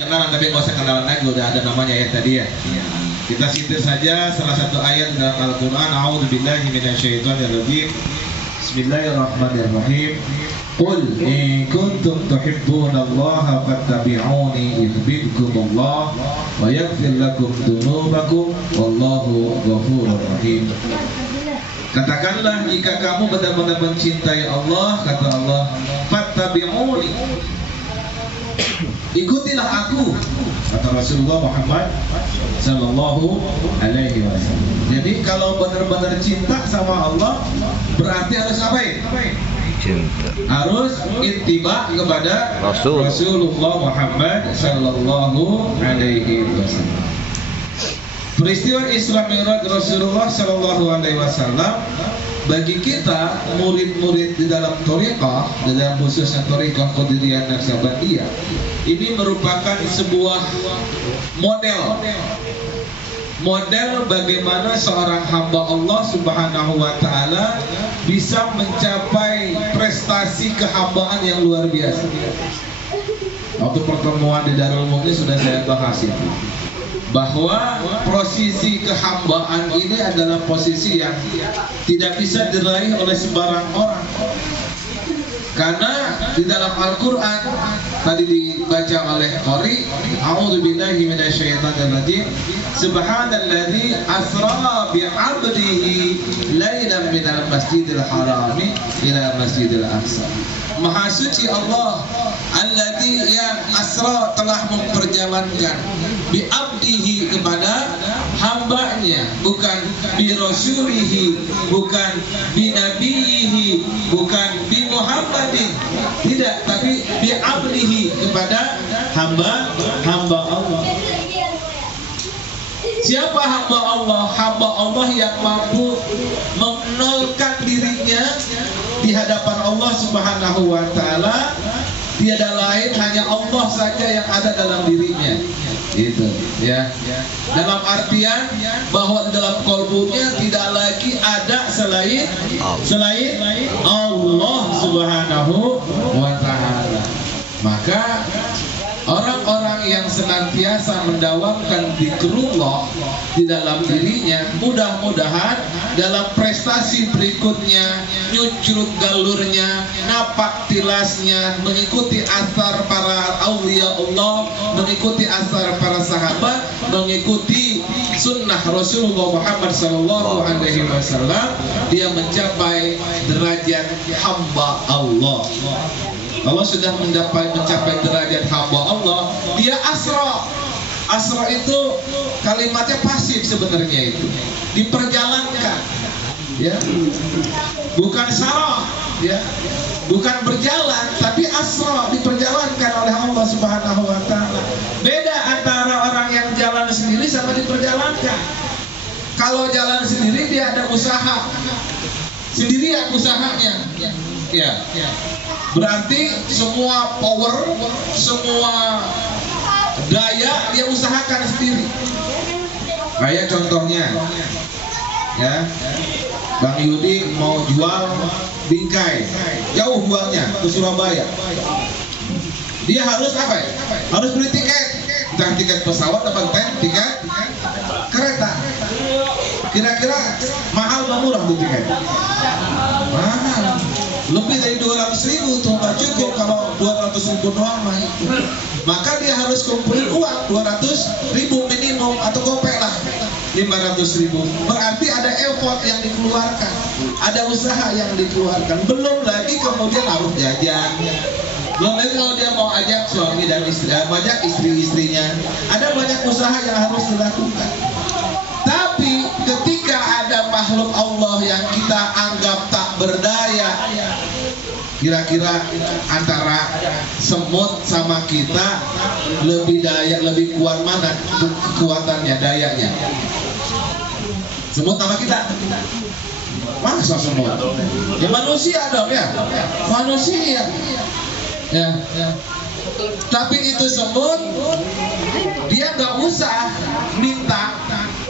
Kenalan, tapi nggak usah kenalan lagi, udah ada namanya ya tadi ya. Kita sitir saja salah satu ayat dalam Al-Quran. A'udzubillahi minasyaitonirrajim. Bismillahirrahmanirrahim. Qul in kuntum tuhibbunallaha fattabi'uni yuhibbukumullah wa yaghfir lakum dzunubakum wallahu ghafurur rahim. Katakanlah, jika kamu benar-benar mencintai Allah, kata Allah, fattabi'uni, ikutilah aku, kata Rasulullah Muhammad sallallahu alaihi wasallam. Jadi kalau benar-benar cinta sama Allah, berarti harus ngapain? Cinta. Harus ittiba kepada Rasulullah Muhammad sallallahu alaihi wasallam. Peristiwa Isra Mi'raj Rasulullah sallallahu alaihi wasallam bagi kita murid-murid di dalam thariqah, di dalam khususnya thariqah Qadiriyah Naqsabandiyah, ini merupakan sebuah model bagaimana seorang hamba Allah Subhanahu wa taala bisa mencapai prestasi kehambaan yang luar biasa. Waktu pertemuan di Darul Mukhni sudah saya bahas itu, bahwa posisi kehambaan ini adalah posisi yang tidak bisa diraih oleh sembarang orang. Karena di dalam Al-Quran tadi dibaca oleh Qari, A'udzubillahi minasyaitonirrajim, Subhanalladzi asra bi'abdihi lailan minal masjidil harami ila masjidil aqsa. Maha suci Allah, alladzi yang asra telah memperjalankan bi'abdihi kepada hambanya, bukan bi rasulihi, bukan bi nabiyihi, bukan bi Muhammadin, tidak, tapi bi abdihi, kepada hamba Allah. Siapa hamba Allah? Hamba Allah yang mampu menolkan dirinya di hadapan Allah Subhanahu wa taala. Tiada lain, hanya Allah saja yang ada dalam dirinya. Itu ya. Dalam artian bahwa dalam kalbunya tidak lagi ada selain Allah Subhanahu wa taala. Maka orang-orang yang senantiasa mendawamkan zikrullah di dalam dirinya, mudah-mudahan dalam prestasi berikutnya, nyucrut galurnya, napak tilasnya, mengikuti asar para awliya Allah, mengikuti asar para sahabat, mengikuti sunnah Rasulullah Muhammad sallallahu alaihi wasallam, dia mencapai derajat hamba Allah. Allah sudah mencapai derajat hamba Allah, dia asra. Asra itu kalimatnya pasif sebenarnya, itu diperjalankan, ya, bukan sarah, ya, bukan berjalan, tapi asra, diperjalankan oleh Allah Subhanahu wa taala. Beda antara orang yang jalan sendiri sama diperjalankan. Kalau jalan sendiri dia ada usaha sendirian, usahanya, ya. Berarti semua power, semua daya dia usahakan sendiri. Kayak contohnya, ya, Bang Yudi mau jual bingkai, jauh buangnya ke Surabaya. Dia harus apa? Harus beli tiket, entah tiket pesawat atau tiket kereta. Kira-kira mahal atau murah tuh tiket? Mahal. Lebih dari 200.000 tuh nggak cukup kalau 200.000 doang mah itu. Maka dia harus kumpulin uang 200.000 minimum, atau gopek lah 500.000. Berarti ada effort yang dikeluarkan, ada usaha yang dikeluarkan. Belum lagi kemudian harus jajan. Belum lagi kalau dia mau ajak suami dan istri, ajak istri-istrinya. Ada banyak usaha yang harus dilakukan. Tapi ketika ada makhluk Allah yang kita anggap tak berdaya, kira-kira antara semut sama kita, lebih kuat mana kekuatannya, dayanya? Semut sama kita? Masa semut? Ya manusia dong, ya. Manusia. Ya. Tapi itu semut, dia nggak usah minta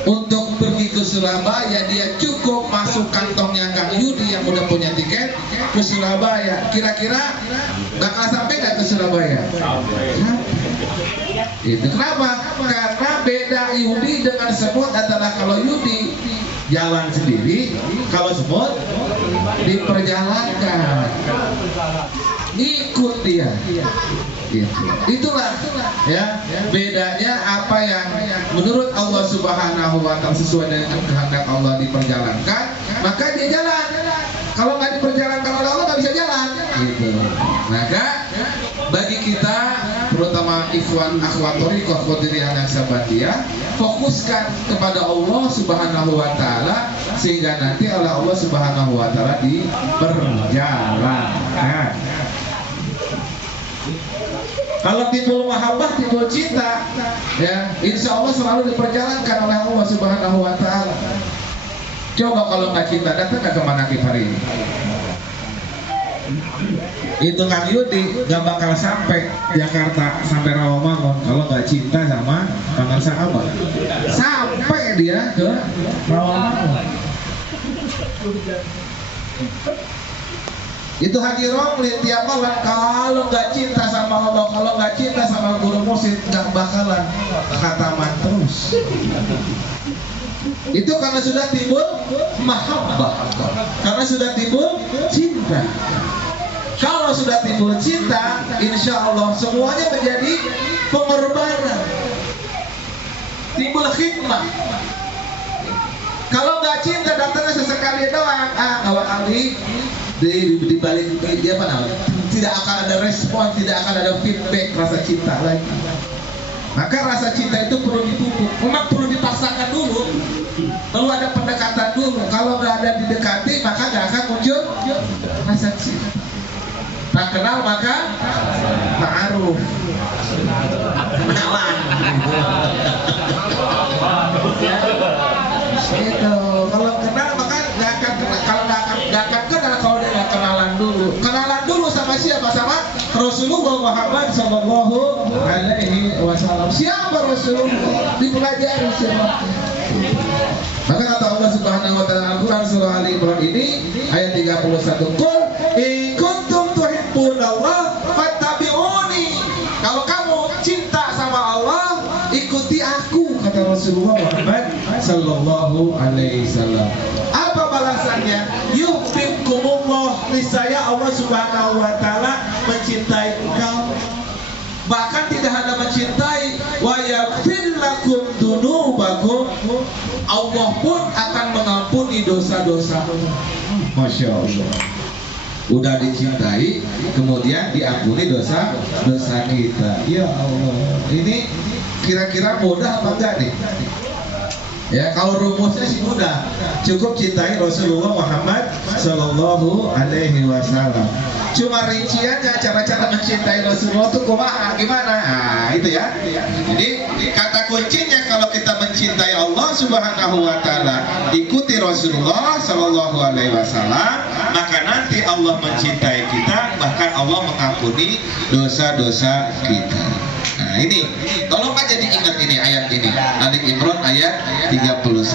untuk pergi ke Surabaya, dia cukup masuk kantongnya Kang Yudi yang udah punya tiket ke Surabaya. Kira-kira bakal sampai nggak ke Surabaya? Itu kenapa? Karena beda Yahudi dengan semut adalah kalau Yahudi jalan sendiri, kalau semut diperjalankan, ikut dia. Gitu. Itulah ya bedanya apa yang menurut Allah Subhanahu wa Ta'ala sesuai dengan kehendak Allah diperjalankan, maka dia jalan. Kalau nggak diperjalankan oleh Allah nggak bisa jalan. Gitu. Maka bagi kita terutama ikhwan akhwat thariqah qadiriyah naksabandiyah, fokuskan kepada Allah Subhanahu wa Ta'ala sehingga nanti oleh Allah Subhanahu wa Ta'ala diperjalankan. Kalau timbul mahabbah, timbul cinta, ya, insya Allah selalu diperjalankan oleh Allah Subhanahu wa Ta'ala. Coba kalau nggak cinta, datang nggak ke Manaqib hari ini? Itu Kang Yudi nggak bakal sampai Jakarta, sampai Rawamangun kalau nggak cinta sama Pangan Sahabat. Sampai dia ke Rawamangun. Itu Haji Romli tiap malam kalau nggak cinta sama Allah, kalau nggak cinta sama guru mursyid nggak bakalan khataman terus. Itu karena sudah timbul mahabbah, karena sudah timbul cinta. Kalau sudah timbul cinta, insya Allah semuanya menjadi pengorbanan, timbul khidmah. Kalau nggak cinta datangnya sesekali doang, awal kali di balik dia apa namanya? Tidak akan ada respon, tidak akan ada feedback rasa cinta lagi. Maka rasa cinta itu perlu dipupuk, memang perlu dipaksakan dulu, perlu ada pendekatan dulu. Kalau nggak ada didekati, maka nggak akan muncul rasa cinta. Tak kenal maka ta'aruf, kenalan. Itu kalau kenal maka nggak akan kenal kalau dia nggak kenalan dulu. Kenalan dulu sama siapa? Sama Rasulullah Muhammad Sallallahu Alaihi Wasallam. Siapa Rasulullah? Dipelajari siapa. Maka kata Allah Subhanahu Wa Taala Al-Quran surah Ali Imran ini ayat 31. Qul in kuntum tuhibbunallah fattabi'uni. Kalau kamu cinta sama Allah, ikuti aku, kata Rasulullah Muhammad Sallallahu Alaihi Wasallam. Apa balasannya? Yuhibbukumullah, niscaya Allah Subhanahu Wa Taala mencintai engkau. Bahkan tidak hanya mencintai, wa yaghfir lakum dzunubakum, Allah pun akan mengampuni dosa-dosa. Masya Allah. Udah dicintai, kemudian diampuni dosa-dosa kita. Ya Allah. Ini kira-kira mudah apa enggak nih? Ya, kalau rumusnya sih mudah. Cukup cintai Rasulullah Muhammad Sallallahu Alaihi Wasallam. Cuma rinciannya cara-cara mencintai Rasulullah itu kumaha, gimana? Nah, itu ya. Jadi kata kuncinya kalau kita mencintai Allah Subhanahu Wa Taala, ikuti Rasulullah Sallallahu Alaihi Wasallam, maka nanti Allah mencintai kita, bahkan Allah mengampuni dosa-dosa kita. Nah ini, tolong aja diingat ini ayat ini, Ali Imran ayat 31.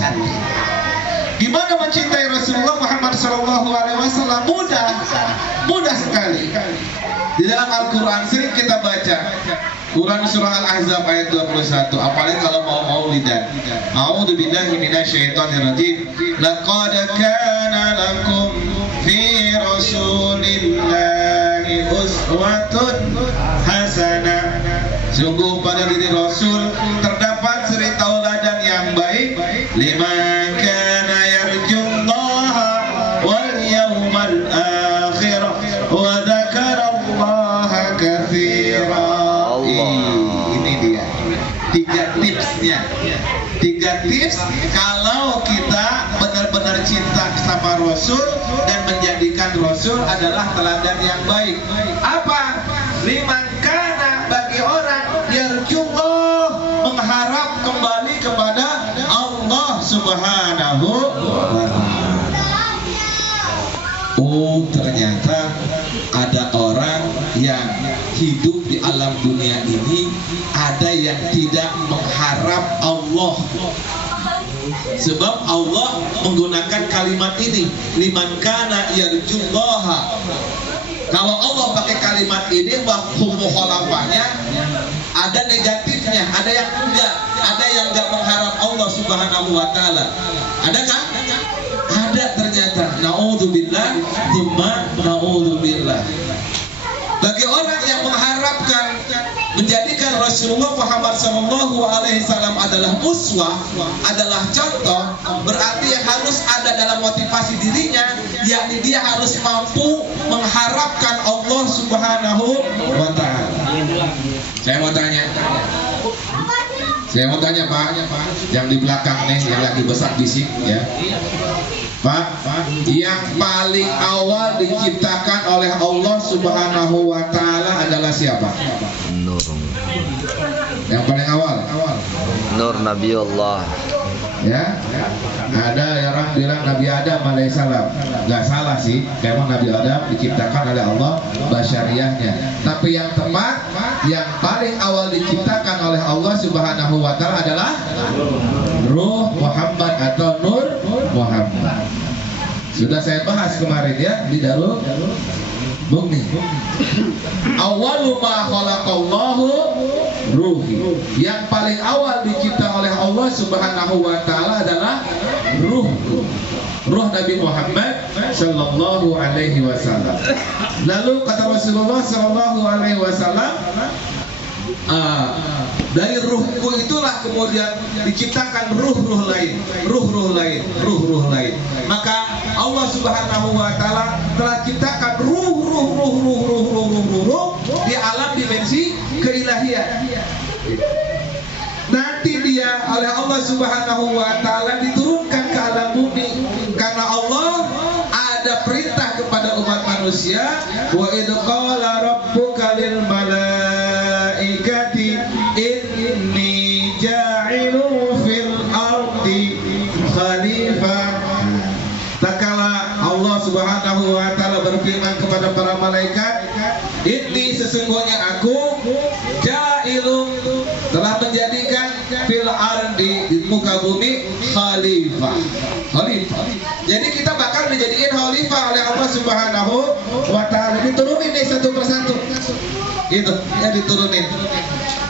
Gimana mencintai Rasulullah Muhammad Sallallahu Alaihi Wasallam? Mudah sekali. Di dalam Al-Quran sering kita baca Quran surah Al-Ahzab ayat 21. Apalagi kalau mau maulidan. A'udzubillahi minasyaitonirrajim. Laqad kana lakum fi Rasulillahi uswatun hasanah. Sungguh pada diri Rasul terdapat suri tauladan yang baik. Liman kana yarjullaha wal yawmal akhir wa dzakarallaha katsira. Ini dia 3 tipsnya. 3 tips kalau kita benar-benar cinta sama Rasul dan menjadikan Rasul adalah teladan yang baik. Apa? Liman kana, bagi orang yarjullah, mengharap kembali kepada Allah Subhanahu wa Ta'ala. Oh, ternyata ada orang yang hidup di alam dunia ini, ada yang tidak mengharap Allah. Sebab Allah menggunakan kalimat ini, liman kana yarjullaha. Kalau Allah pakai kalimat ini, mafhum mukhalafahnya ada negatifnya, ada yang enggak mengharap Allah Subhanahu wa taala. Ada kan? Ada ternyata. Naudzubillah, tsumma naudzubillah. Bagi orang yang mengharapkan menjadikan Rasulullah Muhammad SAW adalah uswah, adalah contoh, berarti yang harus ada dalam motivasi dirinya, yakni dia harus mampu mengharapkan Allah Subhanahu wa taala. Saya mau tanya Pak, yang di belakang nih, yang lagi besar bisik ya. Pak, yang paling awal diciptakan oleh Allah Subhanahu wa taala adalah siapa? Nur. Yang paling awal? Nur Nabiullah. Ya, ada orang bilang Nabi Adam alaihissalam. Nggak salah sih, memang Nabi Adam diciptakan oleh Allah basyariahnya. Tapi yang tepat, yang paling awal diciptakan oleh Allah Subhanahu wa taala adalah Ruh Muhammad atau Nur Muhammad. Sudah saya bahas kemarin ya di Darul Bukni. Awwalu ma khalaqallahu ruhi. Yang paling awal dicipta oleh Allah Subhanahu wa taala adalah ruh Nabi Muhammad sallallahu alaihi wasallam. Lalu kata Rasulullah sallallahu alaihi wasallam, dari ruhku itulah kemudian diciptakan ruh-ruh lain. Maka Allah Subhanahu wa taala telah ciptakan ruh di alam dimensi keilahian. Nanti dia oleh Allah Subhanahu wa taala diturunkan ke alam bumi, karena Allah ada perintah kepada umat manusia, wa idz qala rabbuka lil malaikati inni ja'ilun fil ardi khalifah. Tatkala Allah Subhanahu wa taala berfirman kepada para malaikat, inni sesungguhnya aku ja'ilun telah menjadikan fil ardi di muka bumi khalifah. Jadi kita bakal dijadiin khalifah oleh Allah Subhanahu wa taala. Diturunin nih satu persatu. Gitu, ya diturunin.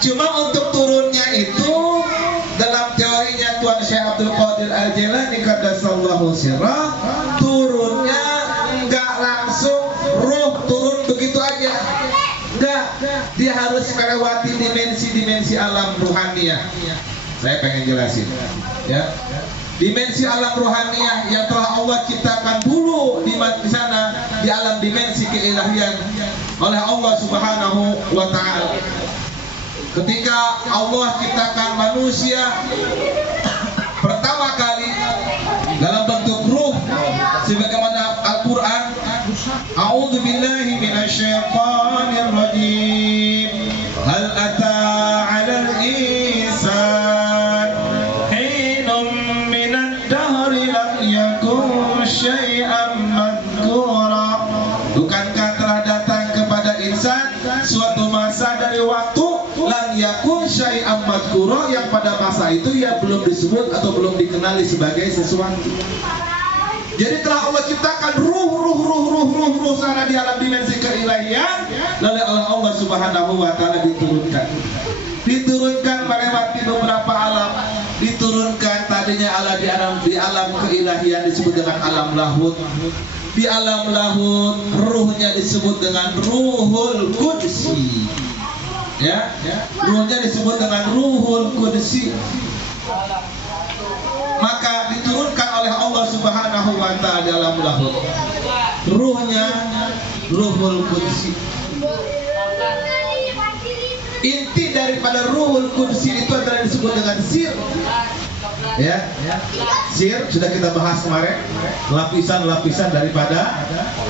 Cuma untuk turunnya itu dalam teorinya Tuan Syekh Abdul Qadir Al-Jailani qaddasallahu sirrah, turunnya enggak langsung ruh turun begitu aja. Enggak, dia harus melewati dimensi-dimensi alam ruhaniyah. Saya pengen jelasin ya. Dimensi alam ruhaniyah yang telah Allah ciptakan dulu di sana, di alam dimensi keilahian oleh Allah Subhanahu wa taala. Ketika Allah ciptakan manusia pertama kali dalam bentuk ruh sebagaimana Al-Qur'an, a'udzu billahi minasyaitonir rajim, hal ata 'alal insan hinum minad dahri lam yakun syai'an madhkura. Bukankah telah datang kepada insan suatu masa dari waktu lam yakun syai'an madhkura, yang pada masa itu ia belum disebut atau belum dikenali sebagai sesuatu. Jadi telah Allah ciptakan ruh sana di alam dimensi keilahian, lalu oleh Allah Subhanahu wa taala diturunkan melewati beberapa alam, diturunkan tadinya Allah di alam keilahian disebut dengan alam lahut. Di alam lahut ruhnya disebut dengan Ruhul Qudsi. Ya, ruhnya disebut dengan Ruhul Qudsi. Maka diturunkan oleh Allah Subhanahu wa taala dalam lahut. Ruhnya Ruhul Qudsi. Inti daripada Ruhul Qudsi itu adalah disebut dengan sir. Ya, sir sudah kita bahas kemarin, lapisan-lapisan daripada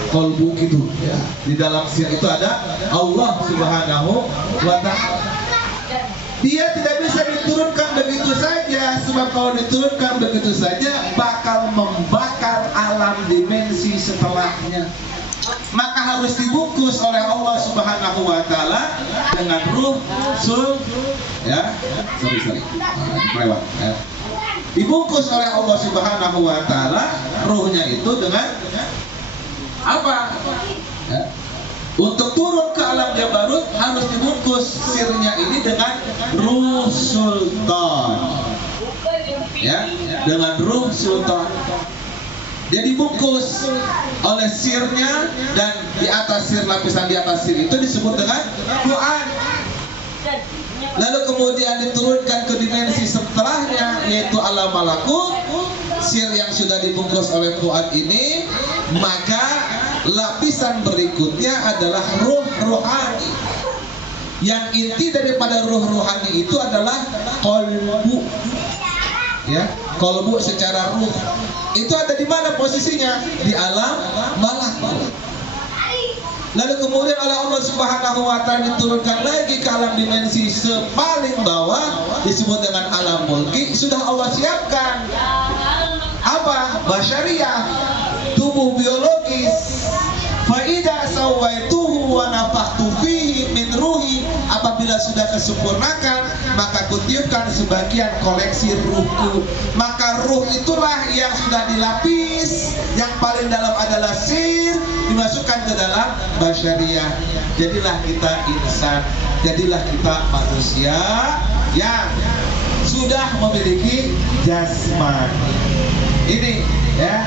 kolbu itu. Ya. Di dalam sir itu ada Allah Subhanahu wa taala. Dia tidak bisa diturunkan begitu saja, sebab kalau diturunkan begitu saja bakal membakar alam dimensi setelahnya. Maka harus dibungkus oleh Allah Subhanahu wa taala dengan ruh ya. Lewat ya. Dibungkus oleh Allah Subhanahu wa taala ruhnya itu dengan apa? Ya. Untuk turun ke alam Jabarut harus dibungkus sirnya ini dengan ruh sultan. Ya, dengan ruh sultan. Dia dibungkus oleh sirnya, dan di atas sir, lapisan di atas sir itu disebut dengan Quran. Lalu kemudian diturunkan ke dimensi setelahnya, yaitu alam malakut. Sir yang sudah dibungkus oleh Quran ini, maka lapisan berikutnya adalah ruh rohani. Yang inti daripada ruh rohani itu adalah kolbu. Ya, kolbu secara ruh itu ada di mana posisinya? Di alam malakut. Lalu kemudian oleh Allah Subhanahu wa Ta'ala diturunkan lagi ke alam dimensi paling bawah, disebut dengan alam mulki. Sudah Allah siapkan apa? Basyariyah, tubuh biologis. Fa idza sawaituhu wa nafakhtu fihi min ruhi, apabila sudah kesempurnakan, maka kutiupkan sebagian koleksi ruhku. Maka ruh itulah yang sudah dilapis, yang paling dalam adalah sir, dimasukkan ke dalam basyariyah. Jadilah kita insan, jadilah kita manusia yang sudah memiliki jasmani. Ini ya.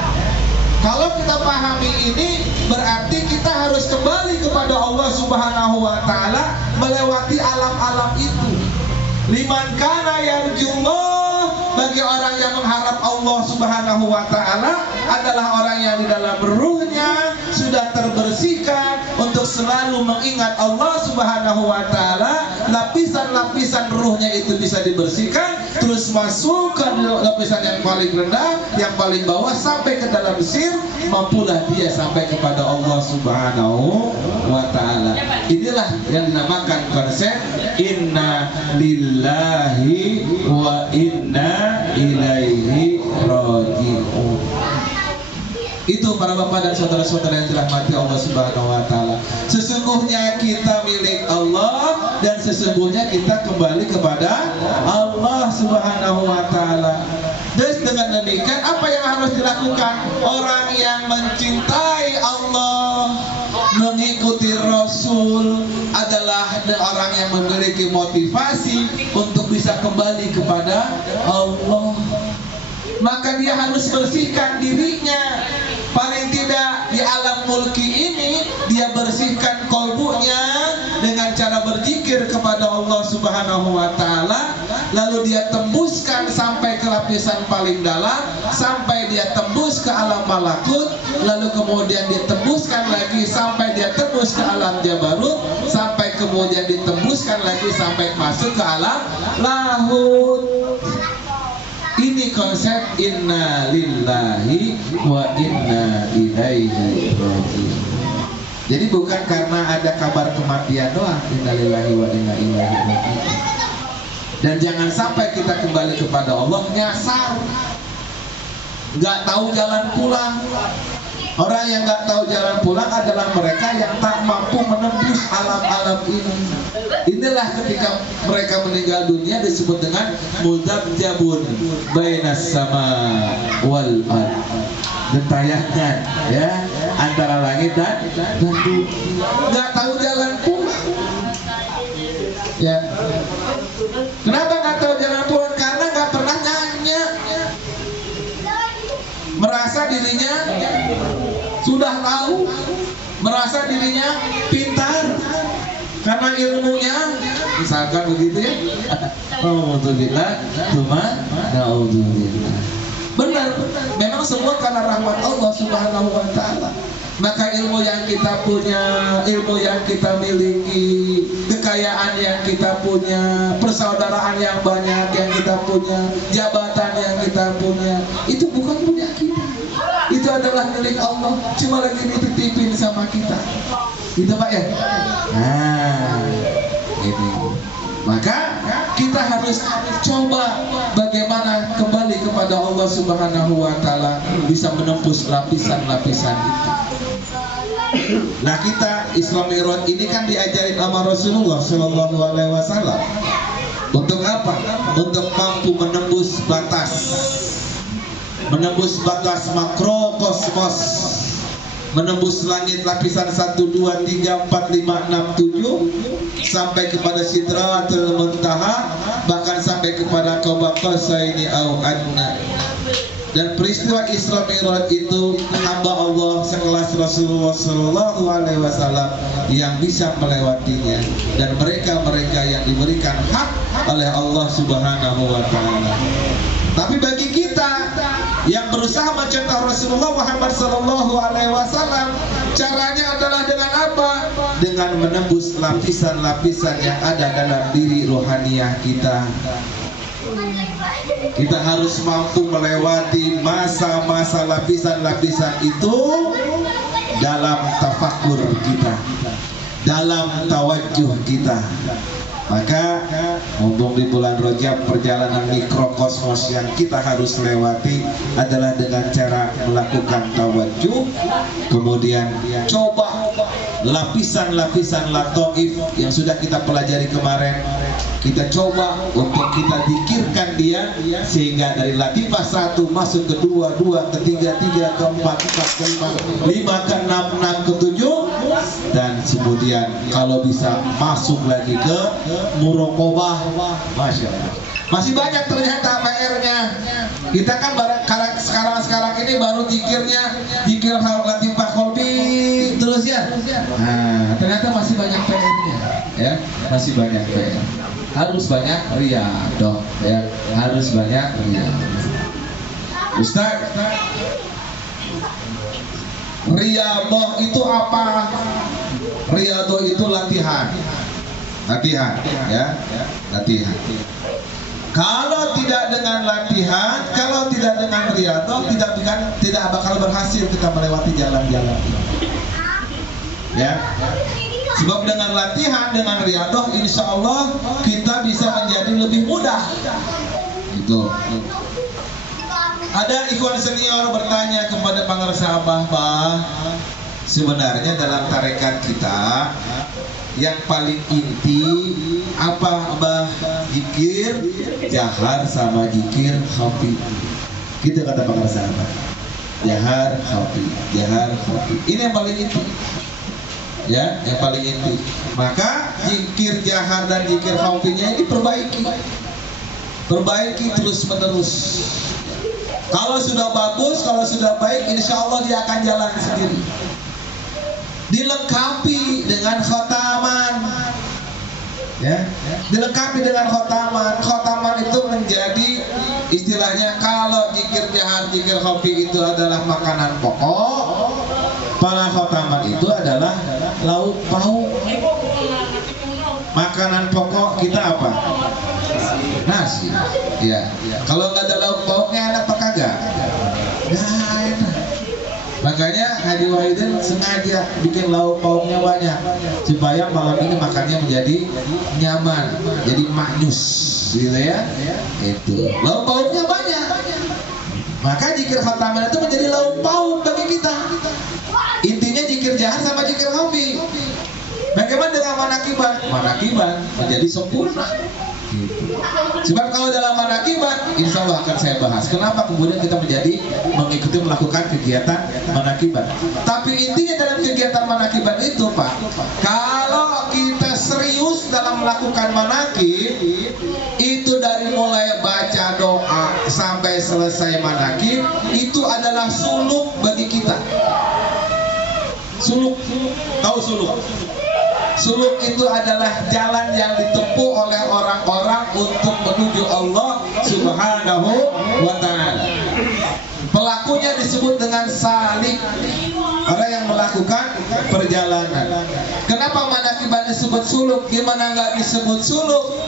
Kalau kita pahami ini, berarti kita harus kembali kepada Allah Subhanahu wa Ta'ala melewati alam-alam itu. Liman kana yarjullah, bagi orang yang mengharap Allah Subhanahu wa Ta'ala adalah orang yang di dalam ruhnya sudah terbersihkan untuk selalu mengingat Allah Subhanahu wa Ta'ala. Lapisan-lapisan ruhnya itu bisa dibersihkan, terus masuk ke lapisan yang paling rendah, yang paling bawah, sampai ke dalam sir, mampulah dia sampai kepada Allah Subhanahu wa Ta'ala. Inilah yang dinamakan konsep inna lillahi wa inna ilaihi raji'un. Itu para bapak dan saudara-saudara yang dirahmati Allah Subhanahu wa Ta'ala. Sesungguhnya kita milik Allah, dan sesungguhnya kita kembali kepada Allah Subhanahu wa Ta'ala. Dan dengan demikian, apa yang harus dilakukan orang yang mencintai Allah, mengikuti Rasul, adalah orang yang memiliki motivasi untuk bisa kembali kepada Allah. Maka dia harus bersihkan dirinya. Paling tidak di alam mulki ini, dia bersihkan kolbunya dengan cara berzikir kepada Allah Subhanahu wa Ta'ala. Lalu dia tembuskan sampai ke lapisan paling dalam, sampai dia tembus ke alam malakut. Lalu kemudian ditembuskan lagi sampai dia tembus ke alam Jabarut, sampai kemudian ditembuskan lagi sampai masuk ke alam lahut. Ini konsep inna lillahi wa inna ilaihi raji'un. Jadi bukan karena ada kabar kematian doang, inna lillahi wa inna ilaihi raji'un. Dan jangan sampai kita kembali kepada Allah nyasar, nggak tahu jalan pulang. Orang yang nggak tahu jalan pulang adalah mereka yang tak mampu menembus alam-alam ini. Inilah ketika mereka meninggal dunia disebut dengan muzabjabun bainas sama wal ard. Gentayangan ya antara langit dan bumi. Nggak tahu jalan pulang. Ya. Kenapa nggak tahu jalan pulang? Karena nggak pernah nanya. Merasa dirinya sudah tahu, merasa dirinya pintar karena ilmunya, misalkan begitu ya. Alhamdulillah, cuma naudzubillah. Benar, memang semua karena rahmat Allah Subhanahu wa Ta'ala. Maka ilmu yang kita punya, ilmu yang kita miliki, kekayaan yang kita punya, persaudaraan yang banyak yang kita punya, jabatan yang kita punya, itu bukan punya kita. Itu adalah milik Allah, cuma lagi dititipin sama kita. Gitu Pak ya? Nah, ini. Maka kita harus coba bagaimana kembali kepada Allah Subhanahu wa Ta'ala, bisa menembus lapisan-lapisan itu. Nah, kita Isra Mi'raj ini kan diajarin sama Rasulullah Shallallahu Alaihi Wasallam. Untuk apa? Untuk mampu menembus batas makrokosmos, menembus langit lapisan 1, 2, 3, 4, 5, 6, 7 sampai kepada Sidratul Muntaha, bahkan sampai kepada Qaba Qausaini au adna. Dan peristiwa Isra Mi'raj itu hamba Allah sekelas Rasulullah Sallallahu Alaihi Wasallam yang bisa melewatinya, dan mereka yang diberikan hak oleh Allah Subhanahu Wa Taala. Tapi bagi kita yang berusaha mencontoh Rasulullah Muhammad Sallallahu Alaihi Wasallam, caranya adalah dengan apa? Dengan menembus lapisan-lapisan yang ada dalam diri rohaniah kita. Kita harus mampu melewati masa-masa lapisan-lapisan itu dalam tafakur kita, dalam tawajuh kita. Maka mumpung di bulan Rajab, perjalanan mikrokosmos yang kita harus lewati adalah dengan cara melakukan tawajuh, kemudian coba lapisan-lapisan lataif yang sudah kita pelajari kemarin, kita coba untuk kita zikirkan dia, sehingga dari latifah 1 masuk ke 2, 2 ke 3, 3 ke 4, 4 ke 5, 5 ke 6, 6 ke 7, dan kemudian kalau bisa masuk lagi ke muraqabah. Masya Allah. Masih banyak ternyata PR-nya. Kita kan sekarang ini baru zikirnya, zikir latifah qalbi terus ya. Nah, ternyata masih banyak PR-nya, ya, masih banyak PR. Harus banyak riyadhah, ya, harus banyak riyadhah. Ustaz, riyadhah itu apa? Riyadhah itu latihan, ya, latihan. Kalau tidak dengan latihan, kalau tidak dengan riyadhah, tidak bakal berhasil kita melewati jalan-jalan ini. Ya. Sebab dengan latihan, dengan riyadhah, insya Allah kita bisa menjadi lebih mudah. Gitu. Ada ikhwan senior bertanya kepada pengarsa Abah, sebenarnya dalam tarekat kita yang paling inti apa, Abah? Zikir jahar sama zikir khafi. Gitu kata pengarsa Abah. Jahar khafi, jahar khafi. Ini yang paling inti. Ya, yang paling inti. Maka zikir jahar dan zikir khafinya ini perbaiki terus menerus. Kalau sudah bagus, kalau sudah baik, insya Allah dia akan jalan sendiri. Dilengkapi dengan khotaman, ya, dilengkapi dengan khotaman. Khotaman itu menjadi istilahnya, kalau zikir jahar, zikir khafi itu adalah makanan pokok, para khotaman itu adalah lauk pauk. Makanan pokok kita apa? Nasi. Ya. Kalau nggak ada lauk pauknya enak apa kagak? Nggak enak. Makanya Haji Wahidin sengaja bikin lauk pauknya banyak supaya malam ini makannya menjadi nyaman, jadi maknyus, gitu ya. Itu lauk pauknya banyak. Maka zikir khataman itu menjadi lauk pauk bagi kita. Intinya zikir jahar sama zikir khafi. Bagaimana dengan manakiban? Manakiban menjadi sempurna. Sebab kalau dalam manakiban, insya Allah akan saya bahas kenapa kemudian kita mengikuti melakukan kegiatan manakiban. Tapi intinya dalam kegiatan manakiban itu, Pak, kalau kita serius dalam melakukan manakib, itu dari mulai baca doa sampai selesai manakib, itu adalah suluk bagi kita. Suluk, tahu suluk? Suluk itu adalah jalan yang ditempuh oleh orang-orang untuk menuju Allah Subhanahu wa Ta'ala. Pelakunya disebut dengan salik, orang yang melakukan perjalanan. Kenapa manakiban disebut suluk? Gimana nggak disebut suluk?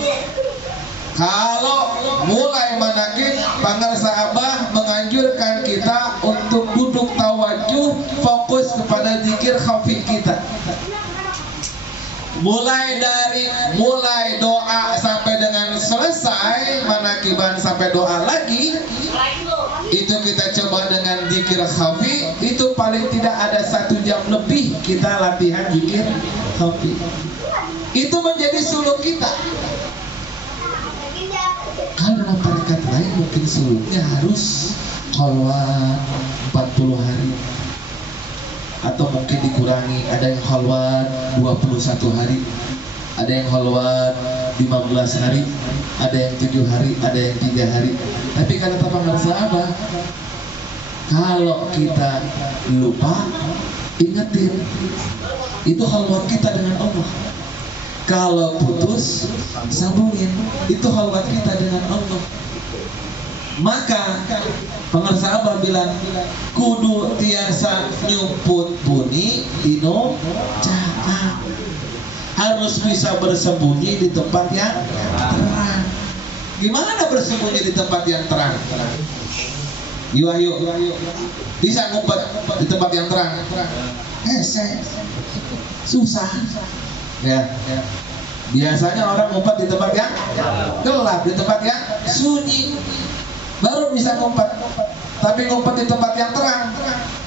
Kalau mulai manakib, pengarsa Abah menganjurkan kita untuk duduk tawajuh, fokus kepada zikir khafi kita. Mulai doa sampai dengan selesai manakiban sampai doa lagi, itu kita coba dengan zikir khafi. Itu paling tidak ada 1 jam lebih kita latihan zikir khafi. Itu menjadi suluk kita. Kalau dalam tarekat lain mungkin suluknya harus khalwat 40 hari. Atau mungkin dikurangi. Ada yang khalwat 21 hari, ada yang khalwat 15 hari, ada yang 7 hari, ada yang 3 hari. Tapi kata para sahabat, kalau kita lupa, ingetin, itu khalwat kita dengan Allah. Kalau putus, sambungin, itu khalwat kita dengan Allah. Maka pengarsa Abah bilang, kudu tiasa nyumput buni dino jangan, harus bisa bersembunyi di tempat yang terang. Gimana bersembunyi di tempat yang terang? Yuk, bisa ngumpet di tempat yang terang? Susah. Ya. Biasanya orang ngumpet di tempat yang gelap, di tempat yang sunyi, baru bisa ngumpet. Tapi ngumpet di tempat yang terang,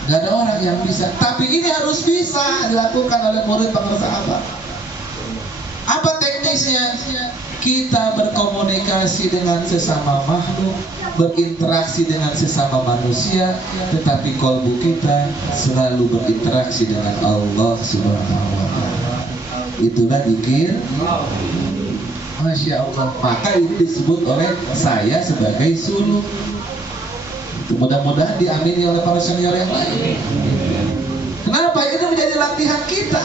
gak ada orang yang bisa. Tapi ini harus bisa dilakukan oleh murid pengarsa Abah. Apa teknisnya? Kita berkomunikasi dengan sesama makhluk, berinteraksi dengan sesama manusia, tetapi kalbu kita selalu berinteraksi dengan Allah Subhanahu wa Ta'ala. Itulah zikir. Masya Allah. Maka ini disebut oleh saya sebagai suluk. Mudah-mudahan diamini oleh para senior yang lain. Kenapa? Itu menjadi latihan kita.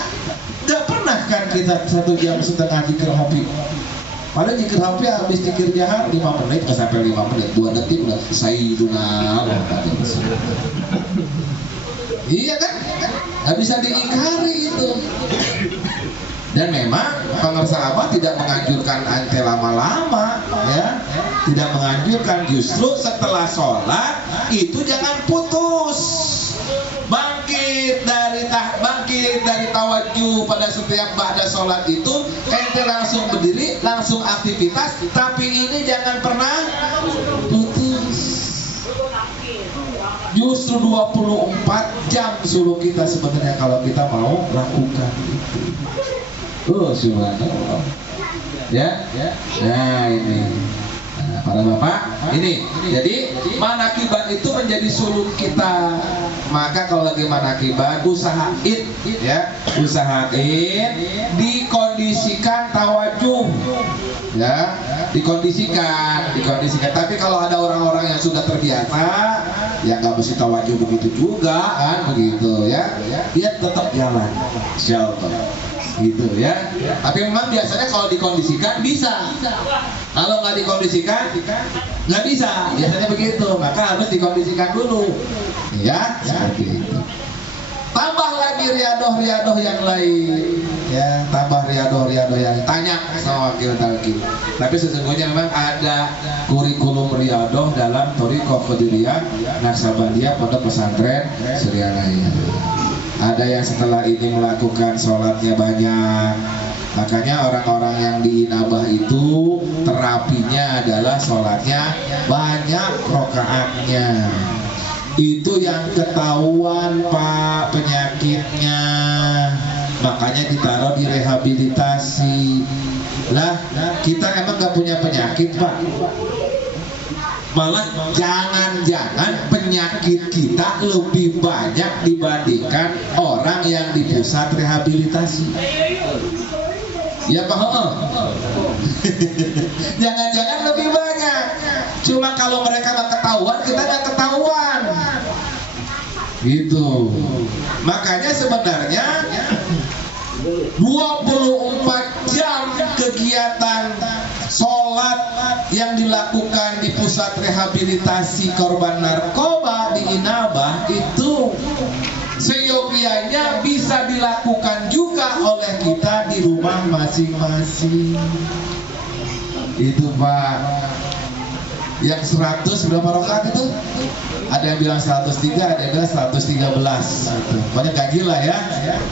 Gak pernah kan kita 1 jam setengah zikir hobi. Padahal zikir hobi habis zikir jahar 5 menit, ke sampai 5 menit, 2 detik udah Sayyiduna. Iya kan? Gak bisa diingkari itu. Dan memang pengarsa Abah tidak menganjurkan ante lama-lama, ya, tidak menganjurkan. Justru setelah sholat itu jangan putus, bangkit dari tawajuh pada setiap ba'da sholat itu, ente langsung berdiri, langsung aktivitas. Tapi ini jangan pernah putus. Justru 24 jam suluk kita sebenarnya kalau kita mau lakukan itu. Subhanallah. Ya. Nah ini. Nah, para bapak, ini. Jadi manakibat itu menjadi suluk kita. Maka kalau lagi manakibat, usahain, ya, usahain dikondisikan tawajuh, ya, dikondisikan. Tapi kalau ada orang-orang yang sudah terbiasa, ya nggak mesti tawajuh begitu juga, kan, begitu, ya. Dia tetap jalan, insyaallah. Gitu ya. Tapi memang biasanya kalau dikondisikan bisa. Kalau nggak dikondisikan nggak bisa. Biasanya begitu. Maka harus dikondisikan dulu. Ya, seperti itu. Tambah lagi riadoh yang lain. Ya, tambah riadoh yang tanya sama wakil talqin. Tapi sesungguhnya memang ada kurikulum riadoh dalam Thariqah Qadiriyah Naksabandiyah Pondok Pesantren Surya Raya. Ada yang setelah ini melakukan sholatnya banyak. Makanya orang-orang yang di Inabah itu terapinya adalah sholatnya banyak rokaatnya. Itu yang ketahuan Pak penyakitnya. Makanya ditaruh di rehabilitasi. Lah, kita emang gak punya penyakit Pak. Malah jangan-jangan penyakit kita lebih banyak dibandingkan orang yang di pusat rehabilitasi. Ya Pak. Jangan-jangan lebih banyak. Cuma kalau mereka nggak ketahuan, kita nggak ketahuan. Gitu. Makanya sebenarnya 24 jam kegiatan sholat yang dilakukan di pusat rehabilitasi korban narkoba di Inabah itu seyogianya bisa dilakukan juga oleh kita di rumah masing-masing. Itu Pak. Yang 100 berapa rakaat itu? Ada yang bilang 103, ada yang bilang 113. Banyak gak gila ya?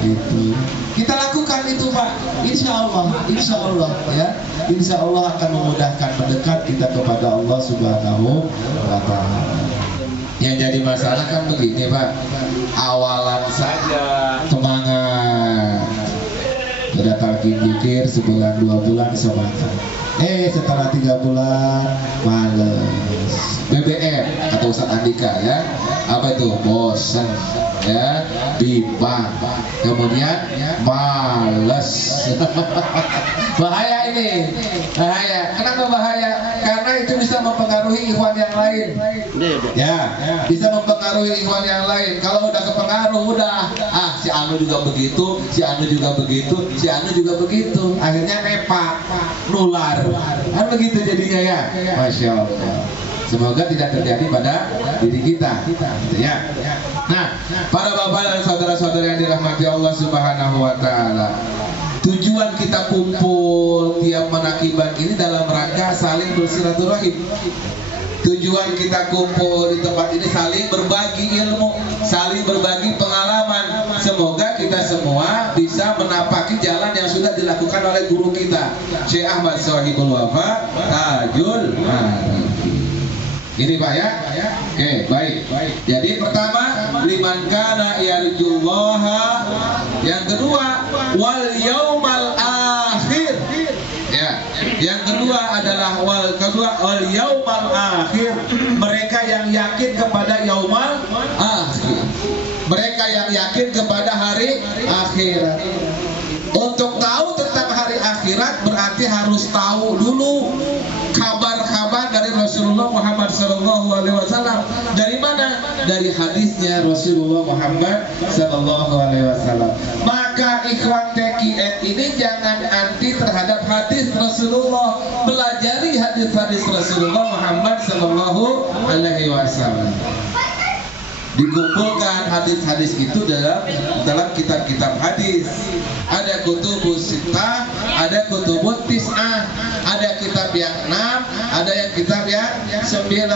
Itu. Kita lakukan itu Pak. Insya Allah ya. Insya Allah akan memudahkan mendekat kita kepada Allah Subhanahu wa Ta'ala. Yang jadi masalah kan begini Pak. Awalan saja semangat. Sudah talqin zikir sebulan 2 bulan semangat. Setelah 3 bulan males. BBM atau Ustaz Andika ya. apa itu? Bosan, ya, bimbang, kemudian males. Bahaya ini, bahaya. Kenapa bahaya? Karena itu bisa mempengaruhi ikhwan yang lain. Ya, bisa mempengaruhi ikhwan yang lain. Kalau udah kepengaruh, udah, si Anu juga begitu, si Anu juga begitu, si Anu juga begitu. Akhirnya nepak, nular, kan begitu jadinya ya. Masya Allah. Semoga tidak terjadi pada diri kita, gitu ya. Nah, para bapak dan saudara-saudara yang dirahmati Allah Subhanahu wa Ta'ala, tujuan kita kumpul tiap menakiban ini dalam rangka saling bersilaturahim. Tujuan kita kumpul di tempat ini saling berbagi ilmu, saling berbagi pengalaman. Semoga kita semua bisa menapaki jalan yang sudah dilakukan oleh guru kita, Syekh Ahmad Shahibul Wafa Tajul Arif. Ini Pak ya. Oke, baik. Jadi pertama, liman kana yarjullaha. Yang kedua, wal yaumal akhir. Ya. Yang kedua adalah wal yaumal akhir. Mereka yang yakin kepada yaumal akhir. Mereka yang yakin kepada hari akhirat. Untuk tahu tentang hari akhirat berarti harus tahu dulu kabar-kabar dari Rasulullah Muhammad SAW. Dari mana? Dari hadisnya Rasulullah Muhammad SAW. Maka ikhwan TKN ini jangan anti terhadap hadis Rasulullah. Pelajari hadis-hadis Rasulullah Muhammad SAW. Dikumpulkan hadis-hadis itu dalam kitab-kitab hadis. Ada kutubus sittah, ada kutubus tis'ah, ada kitab yang 6, ada yang kitab yang 9.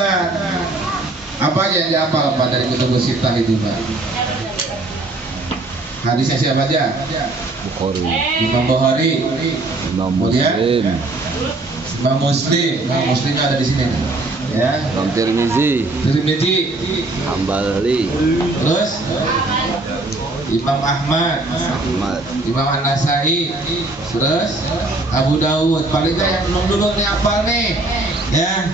Apa yang dihafal Pak dari kutubus sittah itu Pak? Hadisnya siapa aja? Bukhari, Imam Bukhari, Imam Muslim, Imam Muslim. Imam Muslim ada di sini. Ya, Imam Tirmizi, Hambali, terus Imam Ahmad, Imam An-Nasai, terus Abu Dawud. Paling yang dulu nih apa nih? Ya,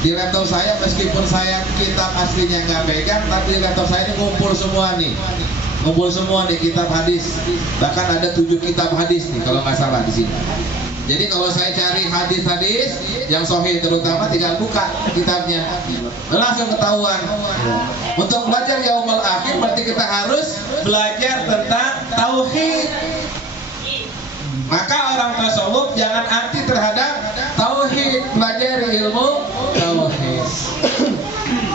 di laptop saya meskipun saya kitab aslinya nggak pegang, tapi di laptop saya ini ngumpul semua nih. Ngumpul semua nih kitab hadis. Bahkan ada 7 kitab hadis nih kalau nggak salah di sini. Jadi kalau saya cari hadis-hadis yang sahih terutama, tinggal buka kitabnya, langsung ketahuan. Untuk belajar yaumul akhir berarti kita harus belajar tentang tauhid. Maka orang tasawuf jangan anti terhadap tauhid, pelajari ilmu tauhid.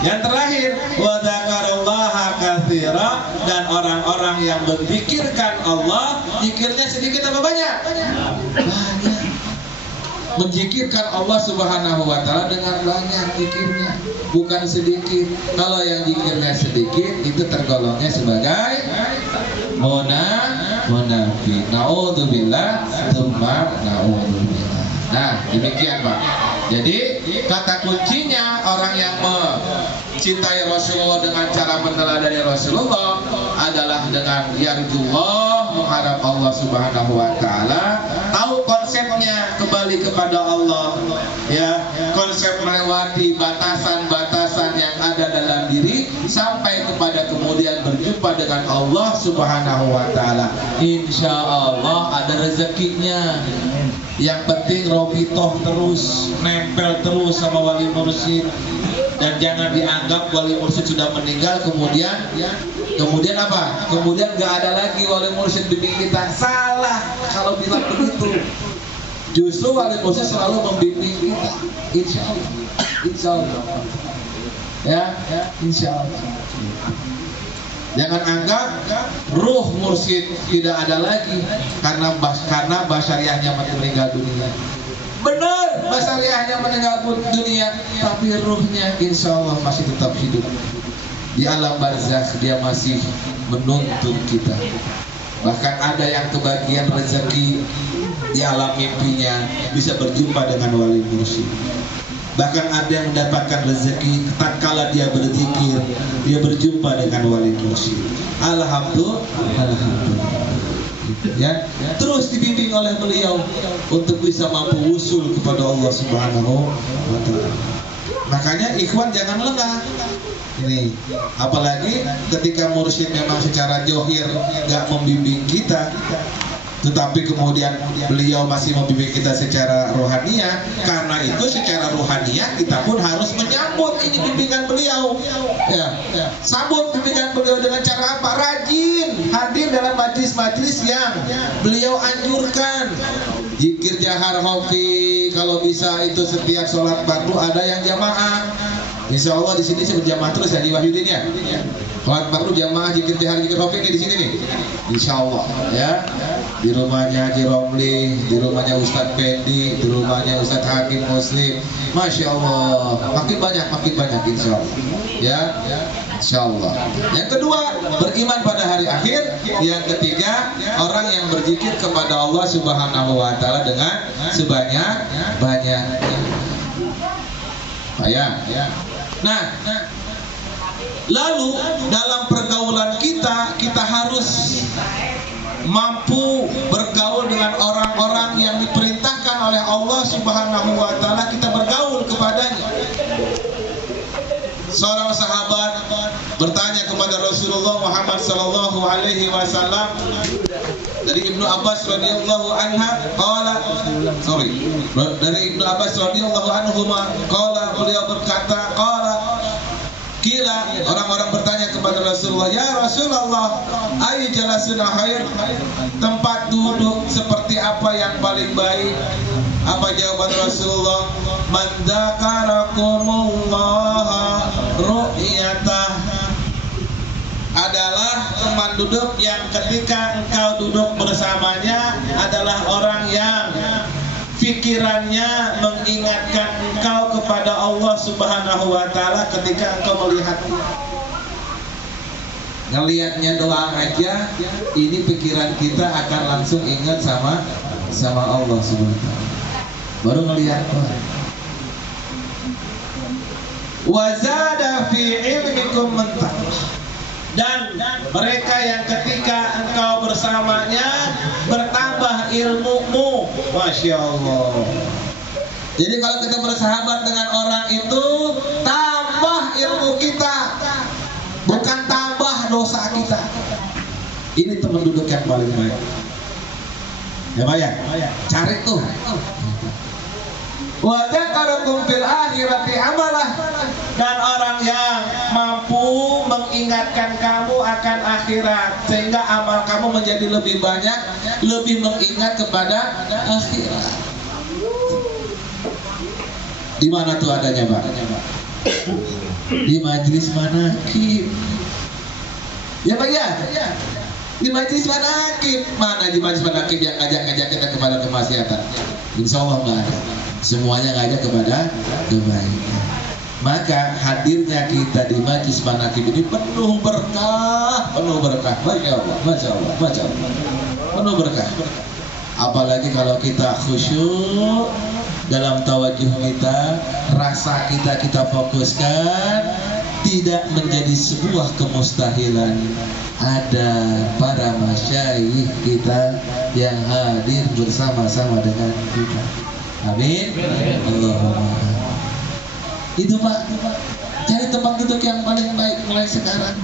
Yang terakhir, wa dzakarallaha katsira, dan orang-orang yang berzikirkan Allah, zikirnya sedikit apa banyak? Banyak. Menzikirkan Allah Subhanahu wa Ta'ala dengan banyak zikirnya, bukan sedikit. Kalau yang zikirnya sedikit itu tergolongnya sebagai munafik. Naudzubillah, tsumma naudzubillah. Nah, demikian Pak. Jadi kata kuncinya orang yang mencintai Rasulullah dengan cara meneladani Rasulullah adalah dengan yarjullah, mengharap Allah Subhanahu wa Ta'ala, tahu konsepnya kembali kepada Allah, ya, konsep melewati batasan-batasan yang ada dalam diri sampai kepada kemudian berjumpa dengan Allah Subhanahu wa Ta'ala. Insya Allah ada rezekinya. Yang penting robitoh terus, nempel terus sama wali mursyid, dan jangan dianggap wali mursyid sudah meninggal kemudian apa? Kemudian nggak ada lagi wali mursyid bimbing kita. Salah kalau bilang begitu. Justru wali mursyid selalu membimbing kita. Insya Allah. Ya, insya Allah. Jangan anggap ruh mursyid tidak ada lagi karena basyariahnya meninggal dunia. Benar, basyariahnya meninggal dunia, tapi ruhnya insya Allah masih tetap hidup. Di alam barzakh dia masih menuntun kita. Bahkan ada yang kebagian rezeki di alam mimpinya bisa berjumpa dengan wali mursyid. Bahkan ada yang mendapatkan rezeki tatkala dia berzikir, dia berjumpa dengan wali mursyid. Alhamdulillah. Ya, terus dibimbing oleh beliau untuk bisa mampu usul kepada Allah Subhanahu wa Ta'ala. Makanya ikhwan jangan lengah. Ini apalagi ketika mursyid memang secara johir nggak membimbing kita, tetapi kemudian beliau masih membimbing kita secara rohaniah. Karena itu secara rohaniah kita pun harus menyambut ini bimbingan beliau. Ya, sambut bimbingan beliau dengan cara apa? Rajin hadir dalam majlis-majlis yang beliau anjurkan. Zikir jahar hofi, kalau bisa itu setiap sholat fardu ada yang jamaah. Insya Allah di sini saya berjamaah terus ya di Wahyudin ya. Sholat fardu jamaah zikir jahar zikir hofi nih di sini nih. Insya Allah ya. Di rumahnya Haji Romli, di rumahnya Ustadz Pendi, di rumahnya Ustadz Hakim Muslim. Masya Allah, makin banyak insya Allah ya, insya Allah. Yang kedua, beriman pada hari akhir. Yang ketiga, orang yang berzikir kepada Allah Subhanahu wa Ta'ala dengan sebanyak-banyak. Nah, lalu dalam pergaulan kita harus mampu bergaul dengan orang-orang yang diperintahkan oleh Allah Subhanahu wa Ta'ala kita bergaul kepadanya. Seorang sahabat bertanya kepada Rasulullah Muhammad sallallahu alaihi wasallam dari Ibnu Abbas radhiyallahu anhu beliau berkata kila, orang-orang bertanya kepada Rasulullah, ya Rasulullah, ayu jalasuna khair, tempat duduk seperti apa yang paling baik? Apa jawaban Rasulullah? Man dzakarakumullah ru'yatah, adalah teman duduk yang ketika engkau duduk bersamanya adalah orang yang pikirannya mengingatkan engkau kepada Allah Subhanahu wa Ta'ala ketika engkau melihatnya. Ngelihatnya doang aja, ini pikiran kita akan langsung ingat sama Allah Subhanahu wa Ta'ala. Baru ngelihat wazada fi ilmikum mentaqwa, dan mereka yang ketika engkau bersamanya bertambah ilmumu. Masya Allah. Jadi kalau kita bersahabat dengan orang itu tambah ilmu kita, bukan tambah dosa kita. Ini teman duduk yang paling baik. Ya Pak ya? Cari tuh. Wa dzakarakum fil akhirati amalah, dan orang yang mampu mengingatkan kamu akan akhirat sehingga amal kamu menjadi lebih banyak, lebih mengingat kepada akhirat. Di mana tuh adanya Pak? Di majlis manaqib. Ya Pak ya? Di majlis manaqib. Mana di majlis manaqib yang ngajak kita kepada kemaksiatan? Insya Allah nggak ada. Semuanya ngajak kepada kebaikan. Maka hadirnya kita di majlis manaqib ini penuh berkah. Masya Allah, penuh berkah. Apalagi kalau kita khusyuk dalam tawajuh kita, rasa kita fokuskan, tidak menjadi sebuah kemustahilan. Ada para masyayikh kita yang hadir bersama-sama dengan kita. Amin. Allahumma. Itu Pak, cari tempat duduk yang paling baik mulai sekarang.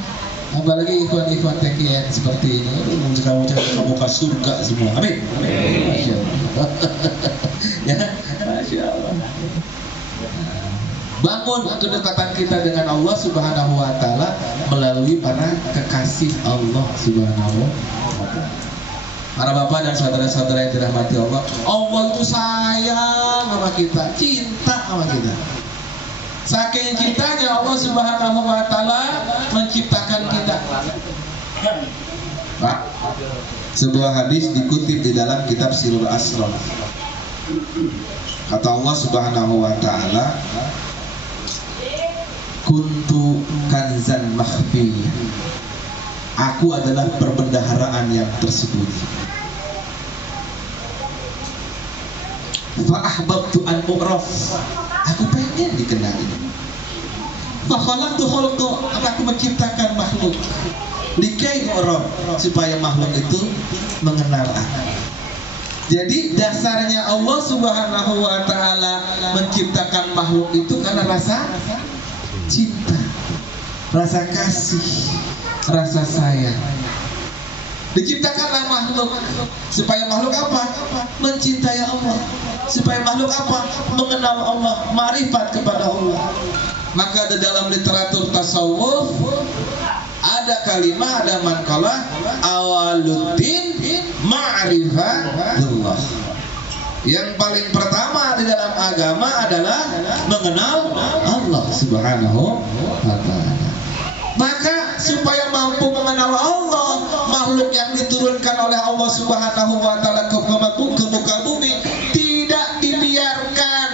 Apalagi ikhwan-ikhwan TKN seperti ini, kamu cari muka surga semua. Amin. Masya Allah. Ya, Masya Allah. Bangun kedekatan kita dengan Allah Subhanahu wa Ta'ala melalui para kekasih Allah Subhanahu wa Ta'ala. Para bapak dan saudara-saudara yang dirahmati Allah, Allah itu sayang sama kita, cinta sama kita. Saking cintanya Allah Subhanahu wa Ta'ala menciptakan kita. Pak, sebuah hadis dikutip di dalam kitab Sirul Asrar. Kata Allah Subhanahu wa Ta'ala, kuntu kanzan makhfiyah, aku adalah perbendaharaan yang tersembunyi. Fa ahbabtu an u'raf, aku pengen dikenali. Fa khalaqtu khalqa, aku menciptakan makhluk likai u'raf, supaya makhluk itu mengenal aku. Jadi dasarnya Allah Subhanahu wa Ta'ala menciptakan makhluk itu karena rasa cinta. rasa kasih, rasa sayang. Diciptakanlah makhluk supaya makhluk apa? Mencintai Allah. Supaya makhluk apa? Mengenal Allah, ma'rifat kepada Allah. Maka di dalam literatur tasawuf ada kalimah, ada manqalah awaluddin ma'rifatullah. Yang paling pertama di dalam agama adalah mengenal Allah Subhanahu wa ta'ala. Maka supaya mampu mengenal Allah, makhluk yang diturunkan oleh Allah Subhanahu wa ta'ala ke muka bumi tidak dibiarkan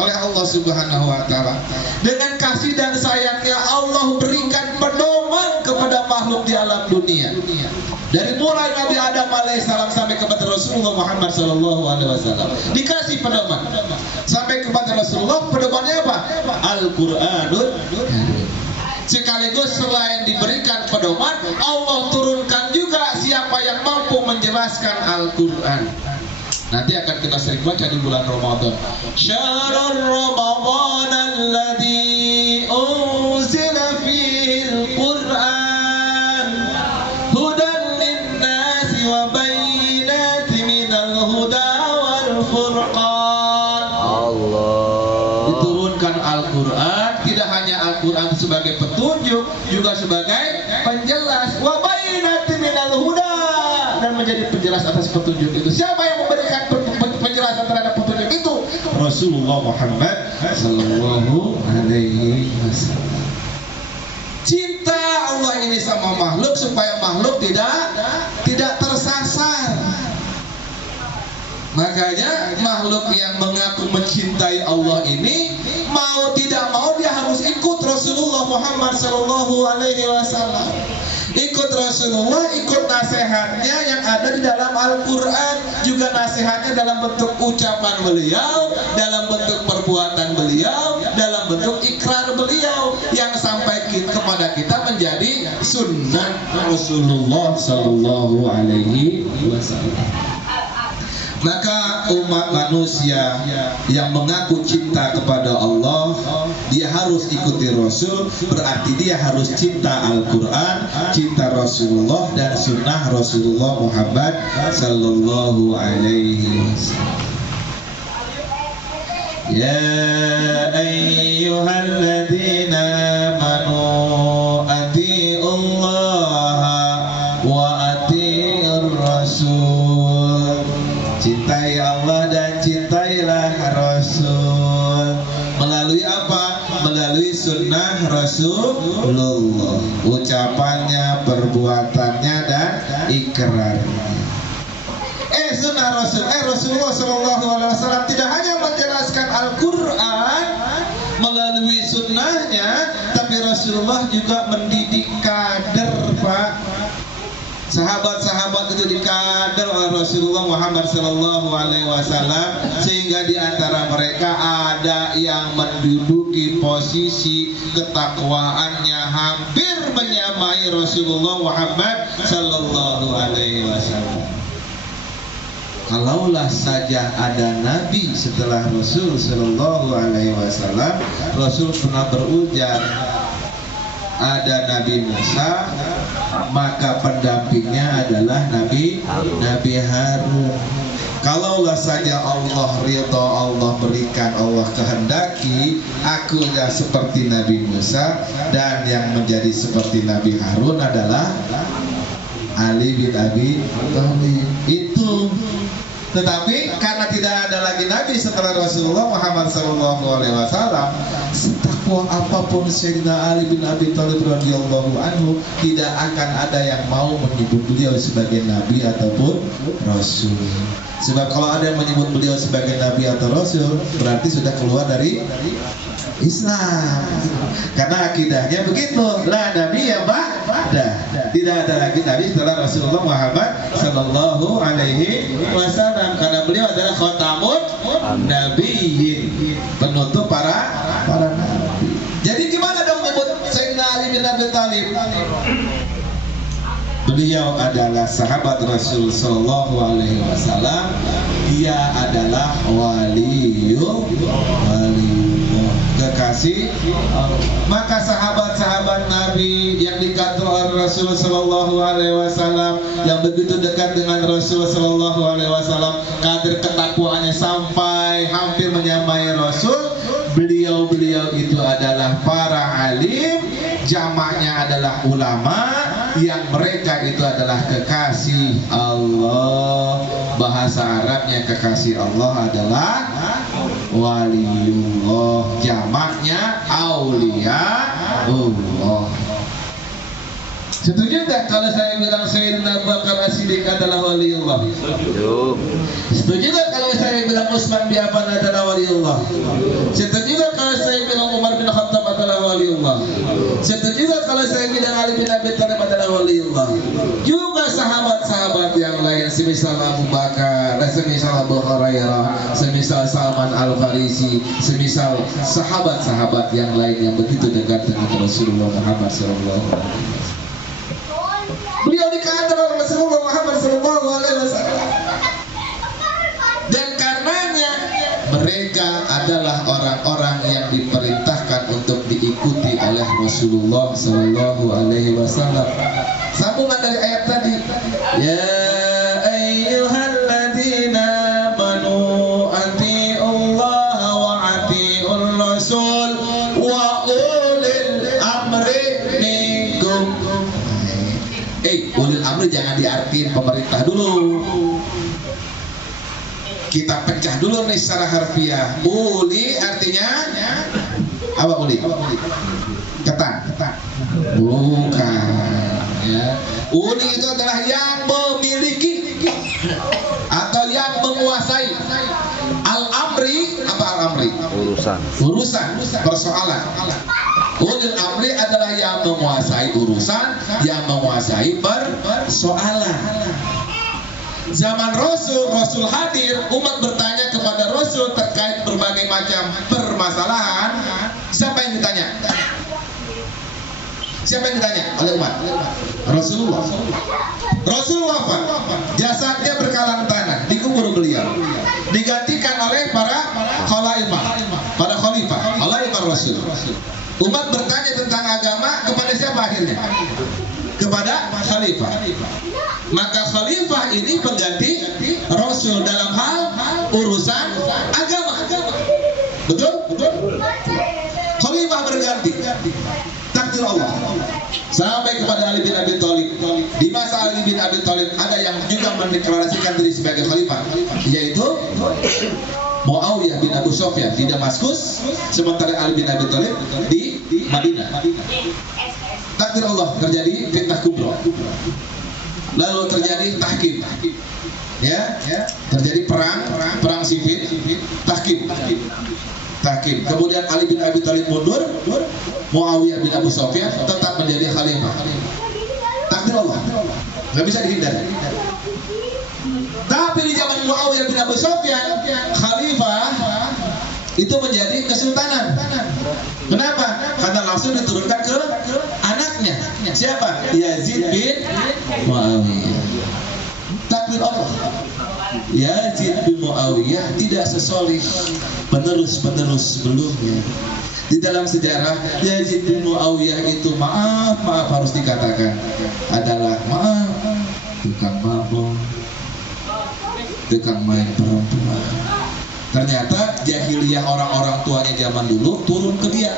oleh Allah Subhanahu wa ta'ala. Dengan kasih dan sayangnya Allah berikan pedoman kepada makhluk di alam dunia. Dari mulai Nabi Adam alaihissalam sampai kepada Rasulullah Muhammad sallallahu alaihi wasallam dikasih pedoman. Sampai kepada Rasulullah, pedomannya apa? Al-Qur'anul Karim. Sekaligus selain diberikan pedoman, Allah turunkan juga siapa yang mampu menjelaskan Al-Quran. Nanti akan kita sering baca di bulan Ramadan. Syahrul Ramadan alladzi unzila fihil Qur'an hudan lin-nasi wa bayyinatin minal huda wal furqan. Allah. Diturunkan Al-Quran, tidak hanya Al-Quran sebagai petunjuk, juga sebagai penjelas. Wa bayyinatin minal huda, dan menjadi penjelas atas petunjuk itu. Siapa yang memberikan penjelasan terhadap petunjuk itu? Rasulullah Muhammad sallallahu alaihi wasallam. Cinta Allah ini sama makhluk supaya makhluk tidak tersasar. Makanya makhluk yang mengaku mencintai Allah ini mau tidak mau dia harus ikut Rasulullah Muhammad sallallahu alaihi wasallam. Ikut Rasulullah, ikut nasihatnya yang ada di dalam Al-Quran, juga nasihatnya dalam bentuk ucapan beliau, dalam bentuk perbuatan beliau, dalam bentuk ikrar beliau yang sampai kepada kita menjadi sunnah Rasulullah sallallahu alaihi wasallam. Maka umat manusia yang mengaku cinta kepada Allah, dia harus ikuti Rasul, berarti dia harus cinta Al-Quran, cinta Rasulullah dan sunnah Rasulullah Muhammad sallallahu alaihi wasallam. Ya ayyuhalladzina amanu atiullaha wa atiur rasul. Cintai Allah dan cintailah Rasul. Melalui apa? Melalui sunnah Rasulullah, ucapannya, perbuatannya dan ikrarnya. Sunnah Rasulullah sallallahu alaihi wasallam tidak hanya menjelaskan Al-Quran melalui sunnahnya, tapi Rasulullah juga mendidik kader, Pak. Sahabat-sahabat itu dikader oleh Rasulullah Muhammad sallallahu alaihi wasallam, sehingga di antara mereka ada yang menduduki posisi ketakwaannya hampir menyamai Rasulullah Muhammad sallallahu alaihi wasallam. Kalaulah saja ada nabi setelah Rasul sallallahu alaihi wasallam, Rasul pernah berujar, ada Nabi Musa, maka pendampingnya adalah Nabi Harun. Kalaulah saja Allah ridha, Allah berikan, Allah kehendaki akunya seperti Nabi Musa, dan yang menjadi seperti Nabi Harun adalah Ali bin Abi Thalib. Itu. Tetapi karena tidak ada lagi Nabi setelah Rasulullah Muhammad SAW, setakwa apapun Sayyidina Ali bin Abi Thalib radhiyallahu anhu, tidak akan ada yang mau menyebut beliau sebagai Nabi ataupun Rasul. Sebab kalau ada yang menyebut beliau sebagai Nabi atau Rasul, berarti sudah keluar dari Islam. Karena akidahnya begitu, la Nabi ya ba'dah. Tidak ada lagi Nabi setelah Rasulullah Muhammad sallallahu alaihi wasallam, karena beliau adalah khatamun nabiyyin, penutup para nabi. Jadi gimana dong nyebut Sayyidina Ali bin Abi Thalib? Beliau adalah sahabat Rasul sallallahu alaihi wasallam. Dia adalah waliullah, kekasih Allah. Maka sahabat-sahabat sahabat Nabi yang dikatakan oleh Rasul Sallallahu Alaihi Wasallam, yang begitu dekat dengan Rasul Sallallahu Alaihi Wasallam, kadar ketakwaannya sampai hampir menyamai Rasul. Beliau-beliau itu adalah para alim, jamaknya adalah ulama, yang mereka itu adalah kekasih Allah. Bahasa Arabnya kekasih Allah adalah waliullah, jamaknya auliaullah. Setuju tak kalau saya bilang Sayyidina Abu Bakar As-Siddiq adalah waliullah? Setuju tak kalau saya bilang Utsman bin Affan adalah waliullah? Setuju tak kalau saya bilang Umar bin Khattab adalah waliullah? Setuju tak kalau saya bilang Ali bin Abi Thalib adalah waliullah? Juga sahabat-sahabat yang lain, semisal Abu Bakar, semisal Abu Hurairah, semisal Salman Al-Farisi, semisal sahabat-sahabat yang lain yang begitu dekat dengan Rasulullah Muhammad SAW. Beliau dikatakan oleh Rasulullah Muhammad SAW, dan karenanya mereka adalah orang-orang yang diperintahkan untuk diikuti oleh Rasulullah SAW. Sambungan dari ayat tadi, ya ayyuhalladzina amanu atiullaha wa atiur rasul wa ulil amri minkum. Ulil amri jangan diartiin pemerintah dulu. Kita pecah dulu nih secara harfiah. Uli artinya apa uli? Ketan. Bukan. Ya. Uli itu adalah yang memiliki atau yang menguasai. Al-amri apa al-amri? Urusan, persoalan. Ulil amri adalah yang menguasai urusan, yang menguasai persoalan. Zaman Rasul hadir, umat bertanya kepada Rasul terkait berbagai macam permasalahan. Siapa yang ditanya? Siapa yang ditanya oleh umat? Rasulullah. Rasul wafat, jasadnya berkalang tanah, dikubur beliau, digantikan oleh para khalifah, khalifah Rasul. Umat bertanya tentang agama kepada siapa akhirnya? Kepada khalifah. Maka khalifah ini pengganti Rasul dalam hal urusan agama. Betul? Khalifah berganti. Takdir Allah. Sampai kepada Ali bin Abi Thalib. Di masa Ali bin Abi Thalib ada yang juga mendeklarasikan diri sebagai khalifah, yaitu Muawiyah bin Abu Sufyan di Damaskus, sementara Ali bin Abi Thalib di Madinah. Takdir Allah, terjadi fitnah kubra. Lalu terjadi tahkim. Ya, terjadi perang sipil, tahkim. Kemudian Ali bin Abi Thalib mundur, Muawiyah bin Abu Sufyan tetap menjadi khalifah. Takdir Allah, nggak bisa dihindari. Tapi di zaman Muawiyah bin Abu Sufyan, khalifah itu menjadi kesultanan. Kenapa? Karena langsung diturunkan ke anaknya. Siapa? Yazid bin Muawiyah. Takdir Allah. Yazid bin Muawiyah tidak sesolih penerus-penerus sebelumnya. Di dalam sejarah, Yazid bin Muawiyah itu maaf harus dikatakan adalah tukang mabuk, tukang main perempuan. Ternyata jahiliyah orang-orang tuanya zaman dulu turun ke dia.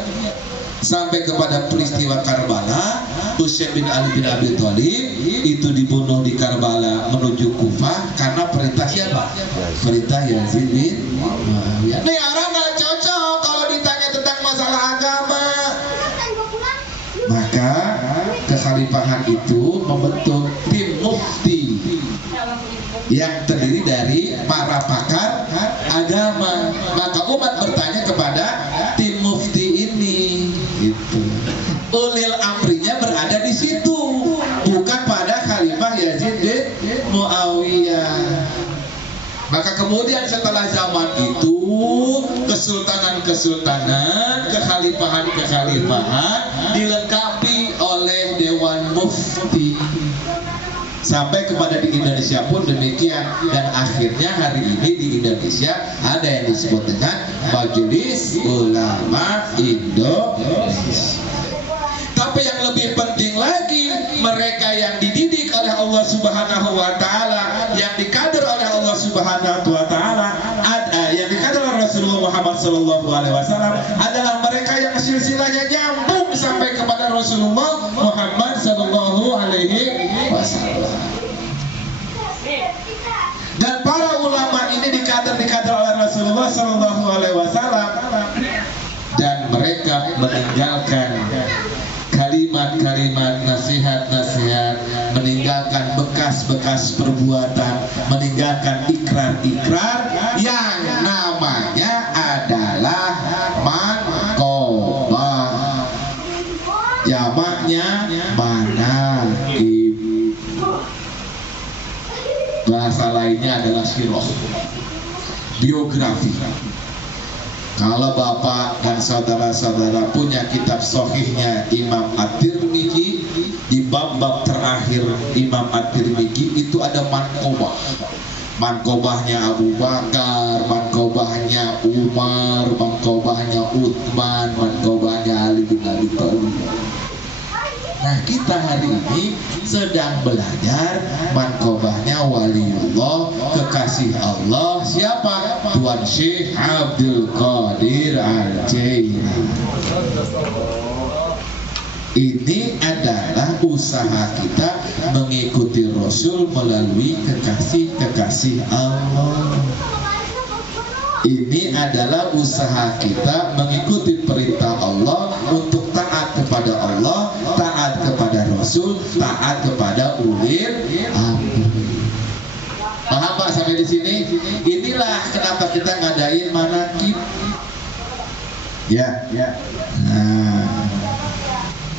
Sampai kepada peristiwa Karbala, Husain bin Ali bin Abi Thalib itu dibunuh di Karbala menuju Kufah karena perintah siapa? Perintah Yazid bin Muawiyah. Nih orang nggak cocok kalau ditanya tentang masalah agama. Maka kekhalifahan itu membentuk tim mufti yang terdiri dari para pakar agama. Maka umat bertanya kepada tim mufti ini. Gitu. Ulil amrinya berada di situ, bukan pada Khalifah Yazid bin Muawiyah. Maka kemudian setelah zaman itu kesultanan-kesultanan, kekhalifahan-kekhalifahan dilengkapi oleh Dewan Mufti. Sampai kepada di Indonesia pun demikian, dan akhirnya hari ini di Indonesia ada yang disebut dengan Majelis Ulama Indonesia. Tapi yang silsilahnya nyambung sampai kepada Rasulullah Muhammad Sallallahu Alaihi Wasallam. Dan para ulama ini dikader oleh Rasulullah Sallallahu Alaihi Wasallam, dan mereka meninggalkan kalimat-kalimat nasihat-nasihat, meninggalkan bekas-bekas perbuatan, meninggalkan ikrar-ikrar yang namanya adalah manqobah. Jamaknya manaqib. Bahasa lainnya adalah sirah, biografi. Kalau bapak dan saudara-saudara punya kitab sahihnya Imam At-Tirmidzi, di bab-bab terakhir Imam At-Tirmidzi itu ada manqobah. Manqobahnya Abu Bakar, manqobahnya Umar, manqobahnya Utsman, manqobahnya Ali bin Abi Thalib. Nah, kita hari ini sedang belajar manqobahnya waliullah, kekasih Allah. Siapa? Tuan Syekh Abdul Qadir Al-Jailani. Ini adalah usaha kita mengikuti Rasul melalui kekasih-kekasih Allah. Ini adalah usaha kita mengikuti perintah Allah untuk taat kepada Allah, taat kepada Rasul, taat kepada ulil amri. Paham Pak sampai di sini? Inilah kenapa kita ngadain manaqib. Ya. Nah,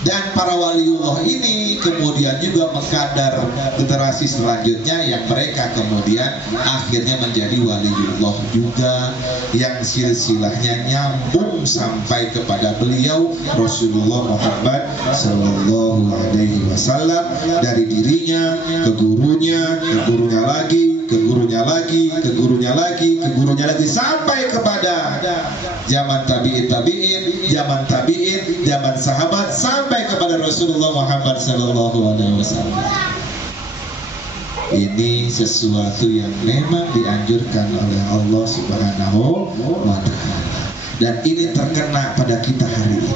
dan para waliullah ini kemudian juga mengkadar generasi selanjutnya yang mereka kemudian akhirnya menjadi waliullah juga, yang silsilahnya nyambung sampai kepada beliau Rasulullah Muhammad Sallallahu Alaihi Wasallam, dari dirinya ke gurunya, ke gurunya lagi, ke gurunya lagi, ke gurunya lagi, ke gurunya lagi, sampai kepada zaman tabi'in, zaman sahabat, sampai kepada Rasulullah Muhammad Sallallahu Alaihi Wasallam. Ini sesuatu yang memang dianjurkan oleh Allah Subhanahu wa Ta'ala, dan ini terkena pada kita hari ini.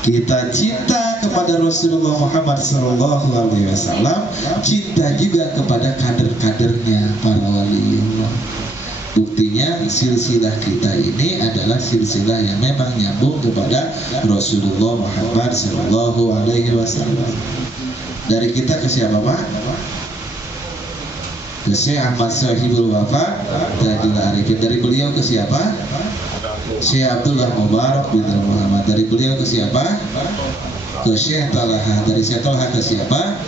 Kita cinta kepada Rasulullah Muhammad Sallallahu Alaihi Wasallam, cinta juga kepada kader-kadernya para waliullah. Buktinya silsilah kita ini adalah silsilah yang memang nyambung kepada Rasulullah Muhammad Sallallahu Alaihi Wasallam. Dari kita ke siapa Pak? Ke Syekh Ahmad Sahibul Wafa Tajul Arifin. Dari beliau ke siapa? Syekh Abdullah Mubarak bin Muhammad. Dari beliau ke siapa? Ke Syekh Talha. Dari Syekh Talha ke siapa?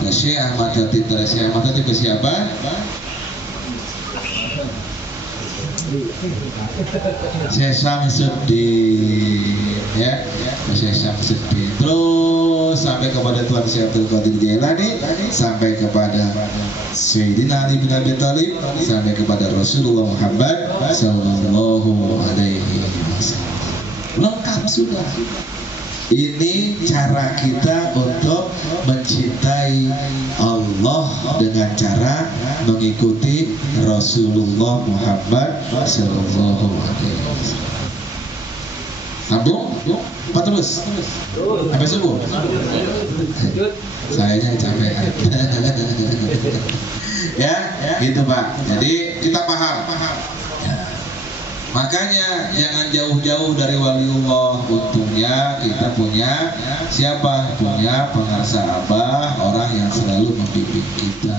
Ke Syekh Ahmad Hatib. Dari Syekh Ahmad Hatib ke siapa? Syekh Syamsuddin, ya, Syekh Syamsuddin. Terus sampai kepada Tuan Syekh Abdul Qadir Jailani, sampai kepada Sayyidina Ali bin Abi Thalib, sampai kepada Rasulullah Muhammad Sallallahu Alaihi Wasallam. Lengkap sudah. Ini cara kita untuk mencintai Allah dengan cara mengikuti Rasulullah Muhammad Sallallahu Alaihi Wasallam. Sambung? Apa terus? Sampai subuh? Sayanya capek. Ya, gitu Pak. Jadi kita paham. Makanya jangan jauh-jauh dari waliullah. Untungnya kita punya siapa? Punya pengasabah, orang yang selalu membimbing kita.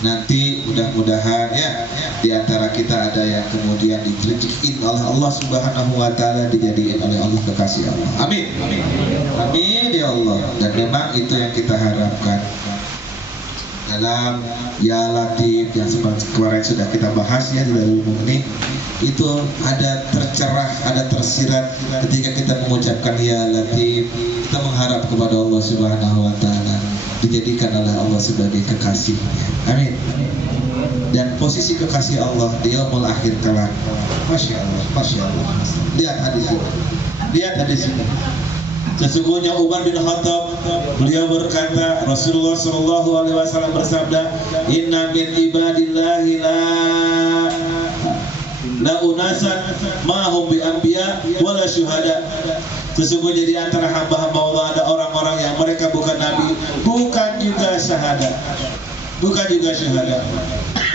Nanti mudah-mudahan ya di antara kita ada yang kemudian direzekiin oleh Allah Subhanahu wa Ta'ala, dijadiin oleh Allah kekasih Allah. Amin. Amin ya Allah. Dan memang itu yang kita harapkan. Dalam Ya Latif yang kemarin sudah kita bahas ya di dalam ini, itu ada tercerah, ada tersirat ketika kita mengucapkan Ya Latif. Kita mengharap kepada Allah Subhanahu wa Ta'ala dijadikan oleh Allah sebagai kekasihnya. Amin. Dan posisi kekasih Allah di yaumul akhir kelak, Masya Allah, Masya Allah. Lihat hadis ini, lihat hadis ini. Sesungguhnya Umar bin Khattab, beliau berkata, Rasulullah Shallallahu Alaihi Wasallam bersabda, Inna min ibadillahi la la unasan ma hum bi anbiya wala syuhada. Sesungguhnya di antara hamba-hamba Allah ada orang-orang yang mereka bukan nabi, bukan juga syahada. Bukan juga syuhada.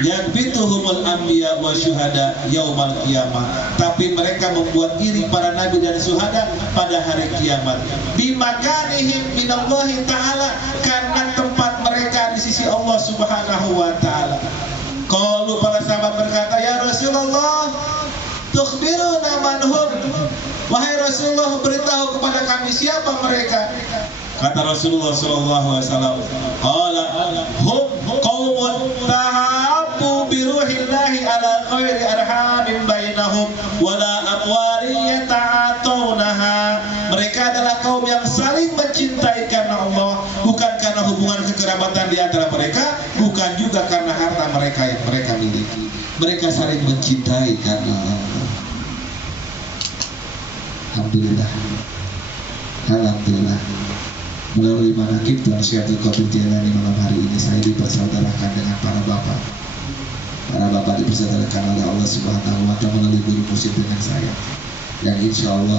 Yakbituhumul anbiya wa syuhada yaumal qiyamah. Tapi mereka membuat iri para nabi dan syuhada pada hari kiamat. Bimakanihim minallahi ta'ala, karena tempat mereka di sisi Allah Subhanahu wa taala. Qalu, para sahabat berkata, ya Rasulullah, tukhbiruna manhum. Wahai Rasulullah, beritahu kepada kami siapa mereka. Kata Rasulullah sallallahu alaihi wasallam, qala hum qaumun tahabbu bi ruhillahi ala ghairi arhamin bainahum wala amwali yata'atawnaha. Mereka adalah kaum yang saling mencintai karena Allah, bukan karena hubungan kekerabatan di antara mereka, bukan juga karena harta mereka yang mereka miliki. Mereka saling mencintai karena Allah. Alhamdulillah. Alhamdulillah. Melalui manaqib Tuan Syekh Abdul Qadir Jailani malam hari ini saya dipersaudarakan dengan para bapak. Para bapak dipersaudarakan oleh Allah Subhanahu wa taala melalui guru musik dengan saya. Dan insya Allah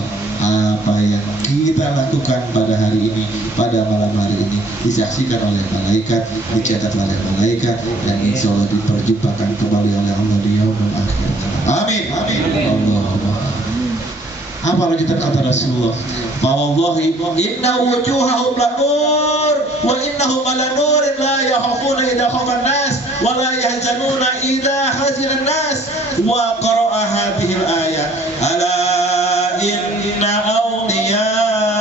apa yang kita lakukan pada hari ini, pada malam hari ini, disaksikan oleh malaikat, dicatat oleh malaikat, dan insya Allah diperjumpakan kembali oleh Allah di yaumul akhir. Amin. Amin. Allahumma. Apa lanjutan kata Rasulullah? Fa wallahi inna wujuhahum lanur wa innahum ala nurin la yakhafuna idza khafa an-nas wa la yahzanuna idza hazina an-nas. Wa qara'a hadhihi al-ayah ala inna awliya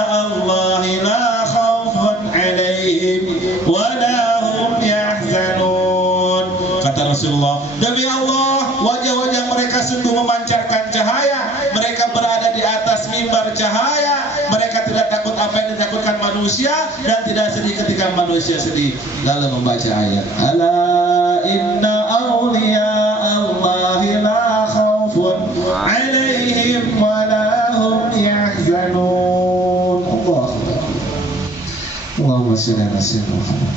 Allahi la khawfun 'alaihim wa la hum yahzanun. Kata Rasulullah, demi Allah, wajah-wajah mereka sungguh memancarkan cahaya. Mereka berada di atas mimbar cahaya. Mereka tidak takut apa yang ditakutkan manusia dan tidak sedih ketika manusia sedih. Lalu membaca ayat, ala inna awliya Allahi la khawfun 'alaihim wa la hum yahzanun. Allahumma shalli ala sayyidina Muhammad.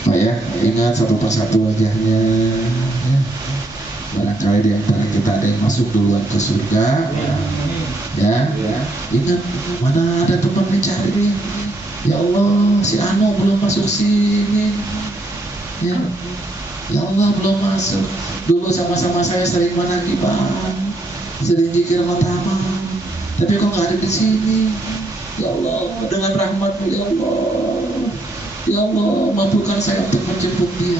Pak ya, ingat satu persatu wajahnya ya. Barangkali di antara kita ada yang masuk duluan ke surga, ya. Ingat, mana ada teman mencari nih. Ya Allah, si Anu belum masuk sini. Ya Allah, belum masuk. Dulu sama-sama saya sering manakiban, sering zikir mataman, tapi kok nggak ada di sini. Ya Allah, dengan rahmat-Mu ya Allah. Ya Allah, mampukan saya untuk menjemput dia.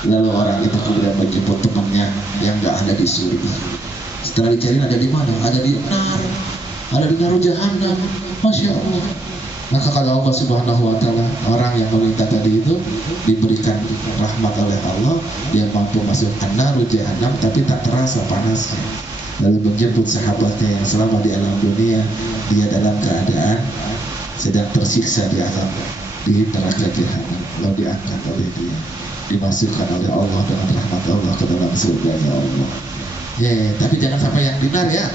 Lalu orang itu kemudian menjemput temannya yang nggak ada di surga. Setelah dicari ada di mana? Ada di nar, ada di naru jahannam. Masya Allah. Maka kalau Allah Subhanahu wa taala, orang yang meminta tadi itu diberikan rahmat oleh Allah, dia mampu masuk naru jahannam tapi tak terasa panasnya. Lalu menjemput sahabatnya yang selama di alam dunia dia dalam keadaan sedang tersiksa di alam di neraka jahannam, lalu diangkat oleh dia, dimasukkan oleh Allah dengan rahmat Allah ke dalam surga ya Allah. Ya, tapi jangan sampai yang dinar ya.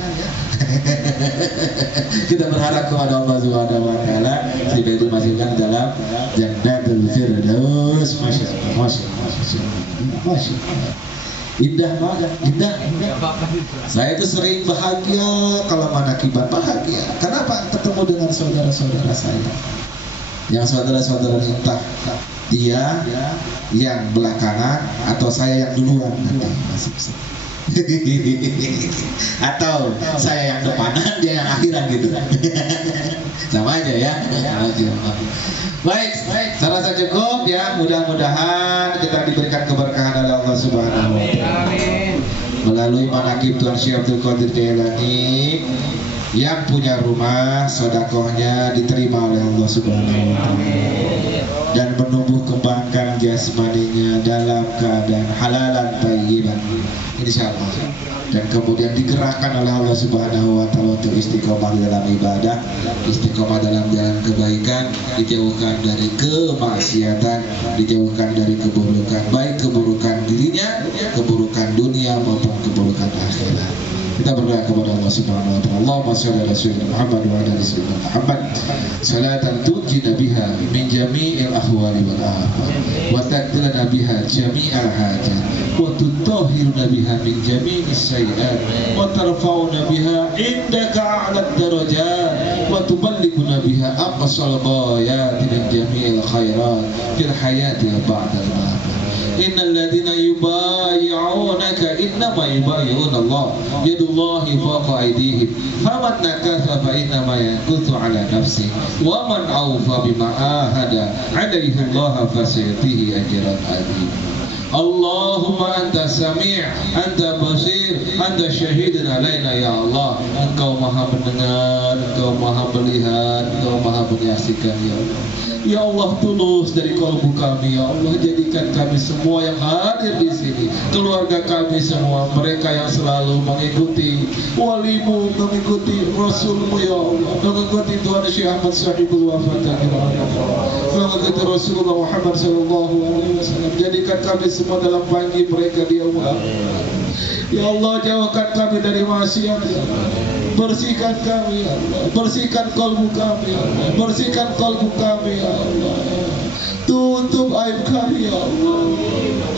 Kita berharap kepada Allah Subhanahu wa taala supaya dimasukkan dalam Jannatul Firdaus. Masya Allah, masya Allah, masya Allah. Indah banget, indah. Saya itu sering bahagia kalau manakiban, bahagia. Kenapa? Ketemu dengan saudara-saudara saya. Yang saudara-saudara entah dia yang belakangan atau saya yang duluan atau saya yang depanan dia yang akhiran gitu. Sama aja ya. Baik, saya rasa cukup ya. Mudah-mudahan kita diberikan keberkahan oleh Allah Subhanahu wa taala melalui manaqib Tuan Syekh Abdul Qadir Jailani. Yang punya rumah, sedekahnya diterima oleh Allah Subhanahu wa taala dan menumbuh kembangkan jasmaninya dalam keadaan halalan thayyiban insyaallah, dan kemudian digerakkan oleh Allah Subhanahu wa taala untuk istiqomah dalam ibadah, istiqomah dalam jalan kebaikan, dijauhkan dari kemaksiatan, dijauhkan dari keburukan, baik keburukan dirinya, keburukan dunia maupun keburukan akhirat. Kita berdoa kepada Allah Subhanahu wa taala. Allahumma shalli ala sayyidina Muhammad wa ala ali sayyidina Muhammad salatan tunjina biha min jami'il ahwali wal afat wa taqdilana biha jami'al hajat wa tutahhiruna biha min jami'is sayyi'at wa tarfa'una biha indaka a'la darajat wa tuballighuna biha aqsal ghayat min jami'il khairat fil hayati wa ba'dal mamat. Innal ladzina yubayyi'unaka innama yubayyi'una Allah yadullahi fawqa aydihim faman nakatha fa innama yankuthu ala nafsihi wa man awfa bima ahada 'alayhi Allah fasayatihi ajran 'azim. Allahumma anta sami' anta basir anta syahidun alaina ya Allah. Engkau maha mendengar, engkau maha melihat, engkau maha menyaksikan ya Allah. Ya Allah, tulus dari kalbu kami ya Allah, jadikan kami semua yang hadir di sini, keluarga kami semua, mereka yang selalu mengikuti walimu, mengikuti Rasulmu ya Allah, mengikuti Tuhan Syekh Ahmad Sahibul Wafat, mengikuti Rasulullah Muhammad sallallahu alaihi wasallam. Jadikan kami semua dalam panggi mereka di Allah. Ya Allah, jauhkan kami dari maksiat ya Allah. Bersihkan kami ya Allah, bersihkan kalbu kami ya Allah, bersihkan kalbu kami ya Allah. Tutup aib kami ya Allah,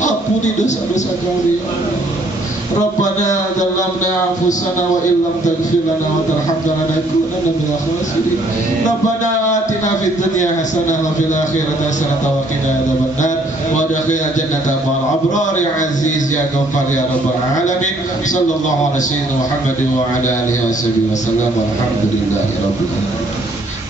ampuni dosa-dosa kami ya Allah. Rabbana zalamna anfusana wa illam taghfir lana wa tarhamna lanakunanna minal khasirin. Rabbana atina fid dunya hasanah wa fil akhirati hasanah wa qina adzabannar wa adkhilna jannata ma'al abrar ya aziz ya ghaffar ya rabbal alamin. Sallallahu alaihi wa sallam Muhammad wa ala alihi wa sahbihi wa sallam. Alhamdulillahi rabbil alamin.